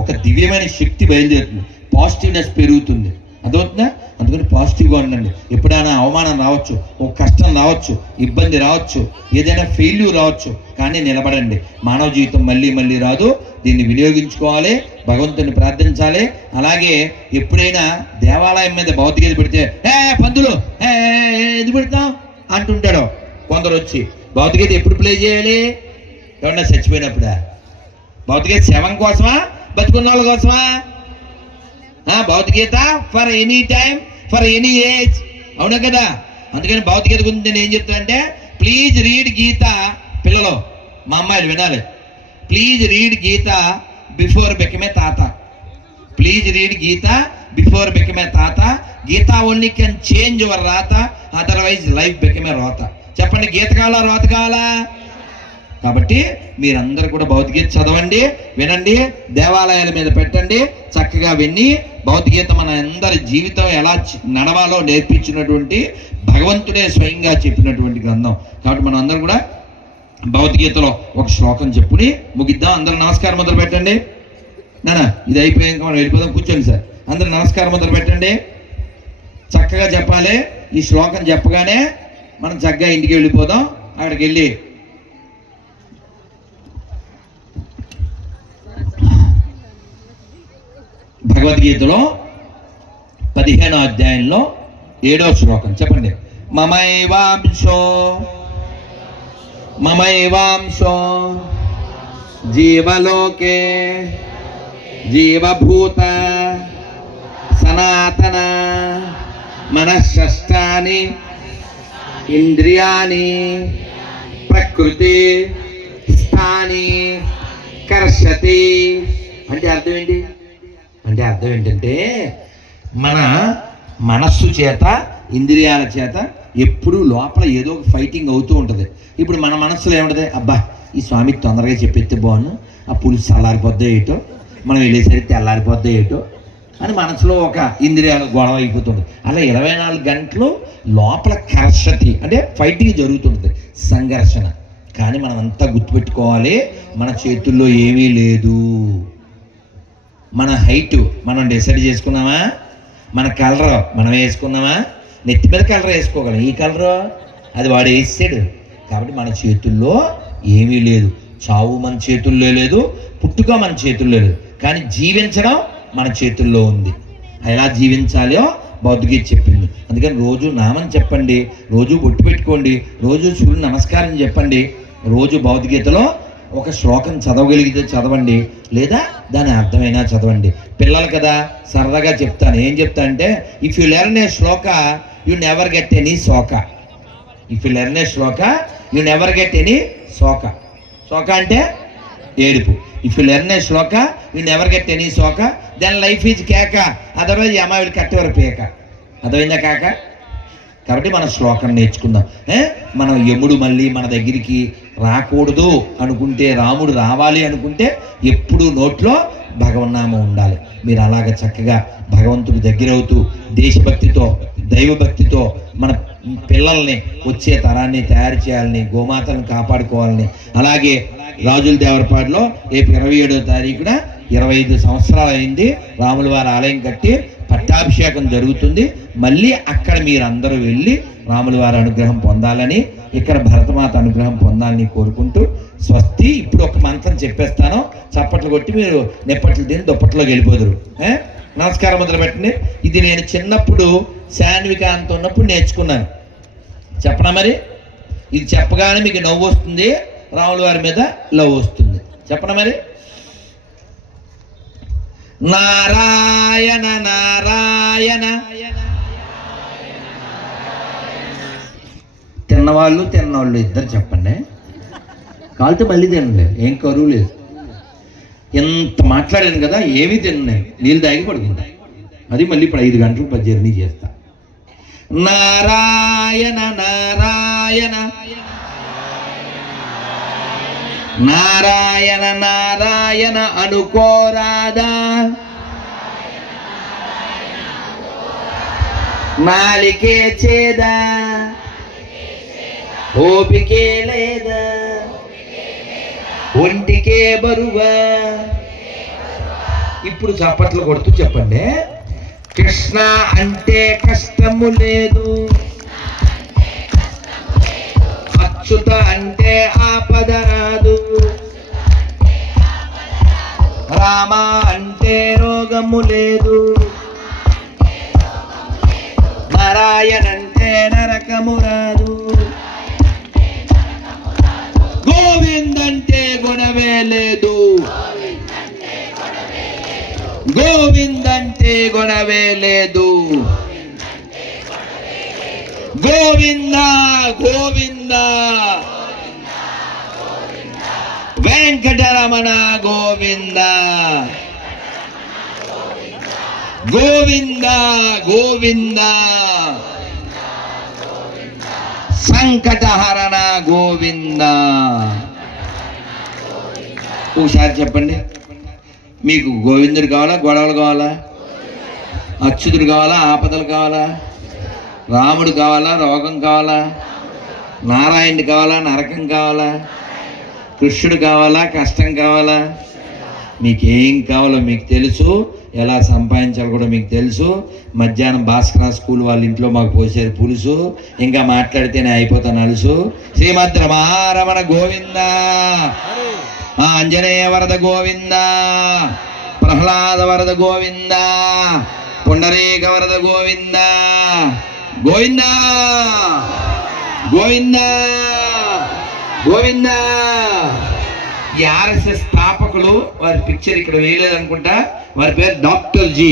ఒక దివ్యమైన శక్తి బయలుదేరుతుంది, పాజిటివ్నెస్ పెరుగుతుంది. అదవుతుందా? అందుకని పాజిటివ్గా ఉండండి. ఎప్పుడైనా అవమానం రావచ్చు, ఒక కష్టం రావచ్చు, ఇబ్బంది రావచ్చు, ఏదైనా ఫెయిల్యూర్ రావచ్చు, కానీ నిలబడండి. మానవ జీవితం మళ్ళీ మళ్ళీ రాదు. దీన్ని వినియోగించుకోవాలి, భగవంతుని ప్రార్థించాలి. అలాగే ఎప్పుడైనా దేవాలయం మీద భౌతికత పెడితే పందులు ఎందుకు పెడతాం అంటుంటాడు కొందరు వచ్చి. భౌతికత ఎప్పుడు ప్లే చేయాలి? ఎవరన్నా చచ్చిపోయినప్పుడా? భౌతికత శవం కోసమా, బతుకున్న వాళ్ళ కోసమా? భౌతికత for any time, for any age. అవునా కదా? అందుకని భౌతికత గురించి నేను ఏం చెప్తానంటే, ప్లీజ్ రీడ్ గీత. పిల్లలు, మా అమ్మాయిలు వినాలి. Please read Gita before become a తాత. Please read Gita before become a తాత. Gita only can change your రాత, అదర్వైజ్ లైఫ్ బికమ్ ఏ రోత. చెప్పండి, గీత కావాలా, రోత కావాలా? కాబట్టి మీరందరూ కూడా భౌతికగీత చదవండి, వినండి, దేవాలయాల మీద పెట్టండి. చక్కగా విని భౌతికగీత మన అందరి జీవితం ఎలా నడవాలో నేర్పించినటువంటి భగవంతుడే స్వయంగా చెప్పినటువంటి గ్రంథం. కాబట్టి మనం అందరం కూడా భౌతికగీతలో ఒక శ్లోకం చెప్పుని ముగిద్దాం. అందరూ నమస్కారం మొదలు పెట్టండి. నానా ఇది అయిపోయాక మనం వెళ్ళిపోదాం. కూర్చోండి సార్. అందరూ నమస్కారం మొదలు పెట్టండి. చక్కగా చెప్పాలి. ఈ శ్లోకం చెప్పగానే మనం చక్కగా ఇంటికి వెళ్ళిపోదాం. అక్కడికి వెళ్ళి భగవద్గీతలో 15వ అధ్యాయంలో 7వ శ్లోకం చెప్పండి. మమైవాంశో జీవలోకే జీవభూత సనాతన మనఃషష్టాని ఇంద్రియాని ప్రకృతి స్థాని కర్షతి. అంటే అర్థం ఏంటి? అంటే అర్థం ఏంటంటే మన మనస్సు చేత, ఇంద్రియాల చేత ఎప్పుడూ లోపల ఏదో ఒక ఫైటింగ్ అవుతూ ఉంటుంది. ఇప్పుడు మన మనస్సులో ఏముంటుంది? అబ్బా ఈ స్వామికి తొందరగా చెప్పెత్తే బాగుండు, ఆ పులుసు చల్లారిపోద్దో ఏటో, మనం వెళ్ళేసరికి తెల్లారిపోద్దో ఏటో అని మనసులో ఒక ఇంద్రియాలు గొడవ అయిపోతుంది. అలా 24 గంటలు లోపల కర్షతి అంటే ఫైటింగ్ జరుగుతుంటుంది, సంఘర్షణ. కానీ మనం అంతా గుర్తుపెట్టుకోవాలి, మన చేతుల్లో ఏమీ లేదు. మన హైటు మనం డిసైడ్ చేసుకున్నామా? మన కలర్ మనం వేసుకున్నామా? నెత్తి మీద కలర్ వేసుకోగలం, ఈ కలరు అది వాడు వేసాడు. కాబట్టి మన చేతుల్లో ఏమీ లేదు. చావు మన చేతుల్లో లేదు, పుట్టుక మన చేతుల్లో లేదు, కానీ జీవించడం మన చేతుల్లో ఉంది. ఎలా జీవించాలో భగవద్గీత చెప్పింది. అందుకని రోజు నామం చెప్పండి, రోజు బొట్టు పెట్టుకోండి, రోజు సూర్యుని నమస్కారం చెప్పండి, రోజు భగవద్గీతలో ఒక శ్లోకం చదవగలిగితే చదవండి, లేదా దాని అర్థమైనా చదవండి. పిల్లలు కదా సరదాగా చెప్తాను. ఏం చెప్తా అంటే, if you learn a shloka you never get any శోక. If you learn a shloka you never get any శోక. శోక అంటే ఏడుపు. If you learn a shloka you never get any శోక, దెన్ లైఫ్ ఈజ్ కేక, otherwise Yama will cut your పేక. అర్థమైందా కాక? కాబట్టి మనం శ్లోకం నేర్చుకుందాం. మనం యముడు మళ్ళీ మన దగ్గరికి రాకూడదు అనుకుంటే, రాముడు రావాలి అనుకుంటే ఎప్పుడూ నోట్లో భగవన్నామం ఉండాలి. మీరు అలాగ చక్కగా భగవంతుడి దగ్గర అవుతూ దేశభక్తితో, దైవభక్తితో మన పిల్లల్ని, వచ్చే తరాన్ని తయారు చేయాలని, గోమాతలను కాపాడుకోవాలని. అలాగే రాజుల దేవరపాడులో రేపు 27వ తారీఖున 25 సంవత్సరాలు అయింది రాముల వారి ఆలయం కట్టి, పట్టాభిషేకం జరుగుతుంది. మళ్ళీ అక్కడ మీరందరూ వెళ్ళి రాముల వారి అనుగ్రహం పొందాలని, ఇక్కడ భరతమాత అనుగ్రహం పొందాలని కోరుకుంటూ స్వస్తి. ఇప్పుడు ఒక మంత్రం చెప్పేస్తాను, చప్పట్లు కొట్టి మీరు నిప్పట్లు తిని దుప్పట్లోకి వెళ్ళిపోదురు. నమస్కారం మొదలు పెట్టండి. ఇది నేను చిన్నప్పుడు శాన్వికాంత్ ఉన్నప్పుడు నేర్చుకున్నాను. చెప్పనా మరి? ఇది చెప్పగానే మీకు నవ్వు వస్తుంది, రాముల వారి మీద లవ్ వస్తుంది. చెప్పనా మరి? నారాయణ నారాయణ. తిన్నవాళ్ళు తిన్నవాళ్ళు ఇద్దరు చెప్పండి. కాలితే మళ్ళీ తినండి, ఏం కరువు లేదు. ఎంత మాట్లాడాను కదా, ఏమీ తిన్నాను, నీళ్ళు తాగి పడుకుంటా. అది మళ్ళీ ఇప్పుడు 5 గంటలు జర్నీ చేస్తా. నారాయణ నారాయణ నారాయణ నారాయణ అనుకోరాదా, నాలికే చేదా, ఓపికే లేదా, ఒంటికే బరువా. ఇప్పుడు చప్పట్లు కొడుతూ చెప్పండి. కృష్ణ అంటే కష్టము లేదు, అచ్యుత అంటే ఆపద రాదు, రామ అంటే రోగము లేదు, నారాయణ అంటే నరకము రాదు, గోవింద్ అంటే గుణవే లేదు, గోవింద్ అంటే గుణవే లేదు, గోవింద గోవింద వెంకటరమణ గోవింద, గోవింద గోవింద సంకటహరణ గోవింద. ఒకసారి చెప్పండి. మీకు గోవిందుడు కావాలా, గొడవలు కావాలా, అచ్యుతుడు కావాలా, ఆపదలు కావాలా, రాముడు కావాలా, రోగం కావాలా, నారాయణుడు కావాలా, నరకం కావాలా, కృష్ణుడు కావాలా, కష్టం కావాలా? మీకేం కావాలో మీకు తెలుసు, ఎలా సంపాదించాలో కూడా మీకు తెలుసు. మధ్యాహ్నం భాస్కర స్కూల్ వాళ్ళ ఇంట్లో మాకు పోసారు పులుసు, ఇంకా మాట్లాడితేనే అయిపోతాను అలుసు. శ్రీమద్ రమారమణ గోవింద, ఆంజనేయ వరద గోవింద, ప్రహ్లాద వరద గోవింద, పుండరీక వరద గోవింద, గోవింద గోవింద గోవింద. ఈ ఆర్ఎస్ఎస్ స్థాపకులు, వారి పిక్చర్ ఇక్కడ వేయలేదు అనుకుంటా, వారి పేరు డాక్టర్ జీ.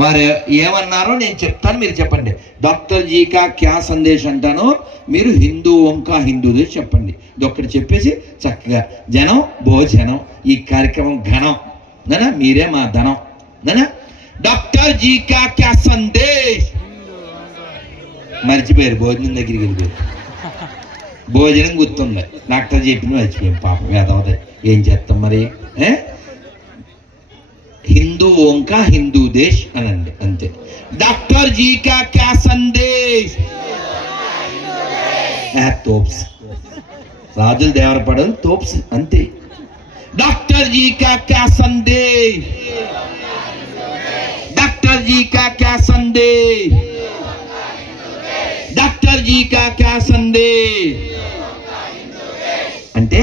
వారు ఏమన్నారో నేను చెప్తాను, మీరు చెప్పండి. డాక్టర్ జీ కా క్యా సందేశ్ అంటాను, మీరు హిందూ ఓంకా హిందూ దేశ్ చెప్పండి. ఇది ఒక్కటి చెప్పేసి చక్కగా జనం భోజనం, ఈ కార్యక్రమం ఘనం నానా, మీరే మా ధనం నానా. డాక్టర్ జీ కా క్యా సందేశ్, మర్చిపోయారు, భోజనం దగ్గరికి వెళ్ళిపోయారు. భోజనం గుర్తుంది, డాక్టర్ చెప్పింది మర్చిపోయాం, పాపం వేదవదే, ఏం చేస్తాం మరి. హిందూ ఓంకా హిందూ దేశ్ అనండి, అంతే. డాక్టర్ జీ కా క్యా సందేశ్, తోప్స్, రాజుల దేవరపడలు తోప్స్ అంతే. డాక్టర్ జీ కా క్యా సందేశ్, డాక్టర్ జీ కా క్యా సందేశ్, డాక్టర్ జీ కా క్యా సందేశ్. అంటే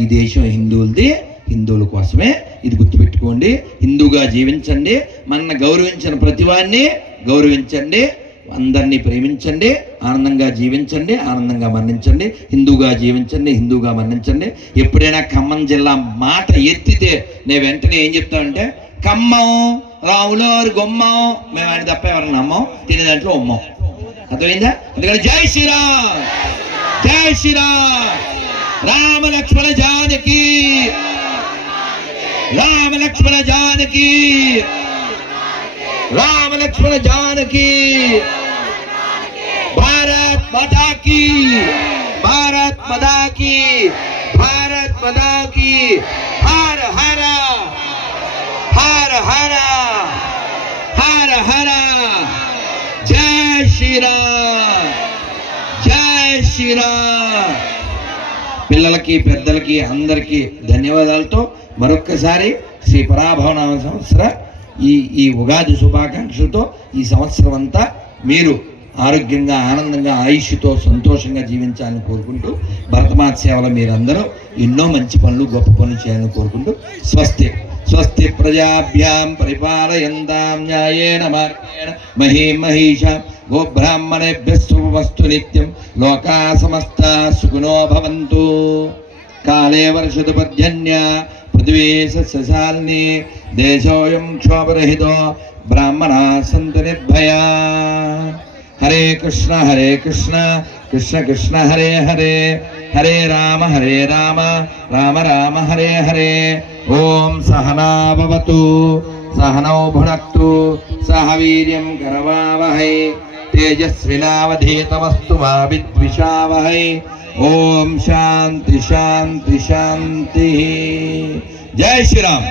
ఈ దేశం హిందువులది, హిందువుల కోసమే, ఇది గుర్తుపెట్టుకోండి. హిందూగా జీవించండి, మన గౌరవించిన ప్రతివాన్ని గౌరవించండి, అందరినీ ప్రేమించండి, ఆనందంగా జీవించండి, ఆనందంగా మరణించండి. హిందూగా జీవించండి, హిందూగా మరణించండి. ఎప్పుడైనా ఖమ్మం జిల్లా మాట ఎత్తితే నేను వెంటనే ఏం చెప్తానంటే, ఖమ్మం రాములోరు గుమ్మం, మేము ఆయన తప్ప ఎవరన్నా నమ్మం, తినే దాంట్లో ఉమ్మం. అర్థమైందా? అందుకని జై శ్రీరామ్, జై శ్రీరామ్. రామ లక్ష్మణ జానకి, రామ లక్ష్మణ జానకి, రామ లక్ష్మణ జానకి. భారత్ माता की, भारत माता की, भारत माता की। हर हर हर हर हर हर जय श्री राम, जय श्री राम। పిల్లలకి పెద్దలకి అందరికీ ధన్యవాదాలతో మరొక్కసారి శ్రీ పరాభవనామ సంవత్సర ఈ ఉగాది శుభాకాంక్షలతో ఈ సంవత్సరం అంతా మీరు ఆరోగ్యంగా ఆనందంగా ఆయుష్తో సంతోషంగా జీవించాలని కోరుకుంటూ భరతమాత సేవలో మీరందరూ ఎన్నో మంచి పనులు గొప్ప పనులు చేయాలని కోరుకుంటూ స్వస్తి స్వస్తి ప్రజాభ్యాం పరిపాలయంతాం న్యాయేన మార్గేణ మహీం మహీషాం గోబ్రాహ్మణేభ్యः శుభమస్తు నిత్యం లోకా సమస్తా సుఖినో భవంతు కాలే వర్షతు పర్జన్య పృథివీ సస్యశాలినీ దేశోऽयं క్షోభరహితో బ్రాహ్మణా సంతు నిర్భయా హరే కృష్ణ కృష్ణ కృష్ణ హరే హరే హరే రామ రామ రామ హరే హరే ఓం సహనా భవతు సహనౌ భునక్తు సహ వీర్యం కరవావహై తేజస్వినావధీతమస్తు మా విద్విషావహై ఓం శాంతి శాంతి శాంతి జై శ్రీరామ్।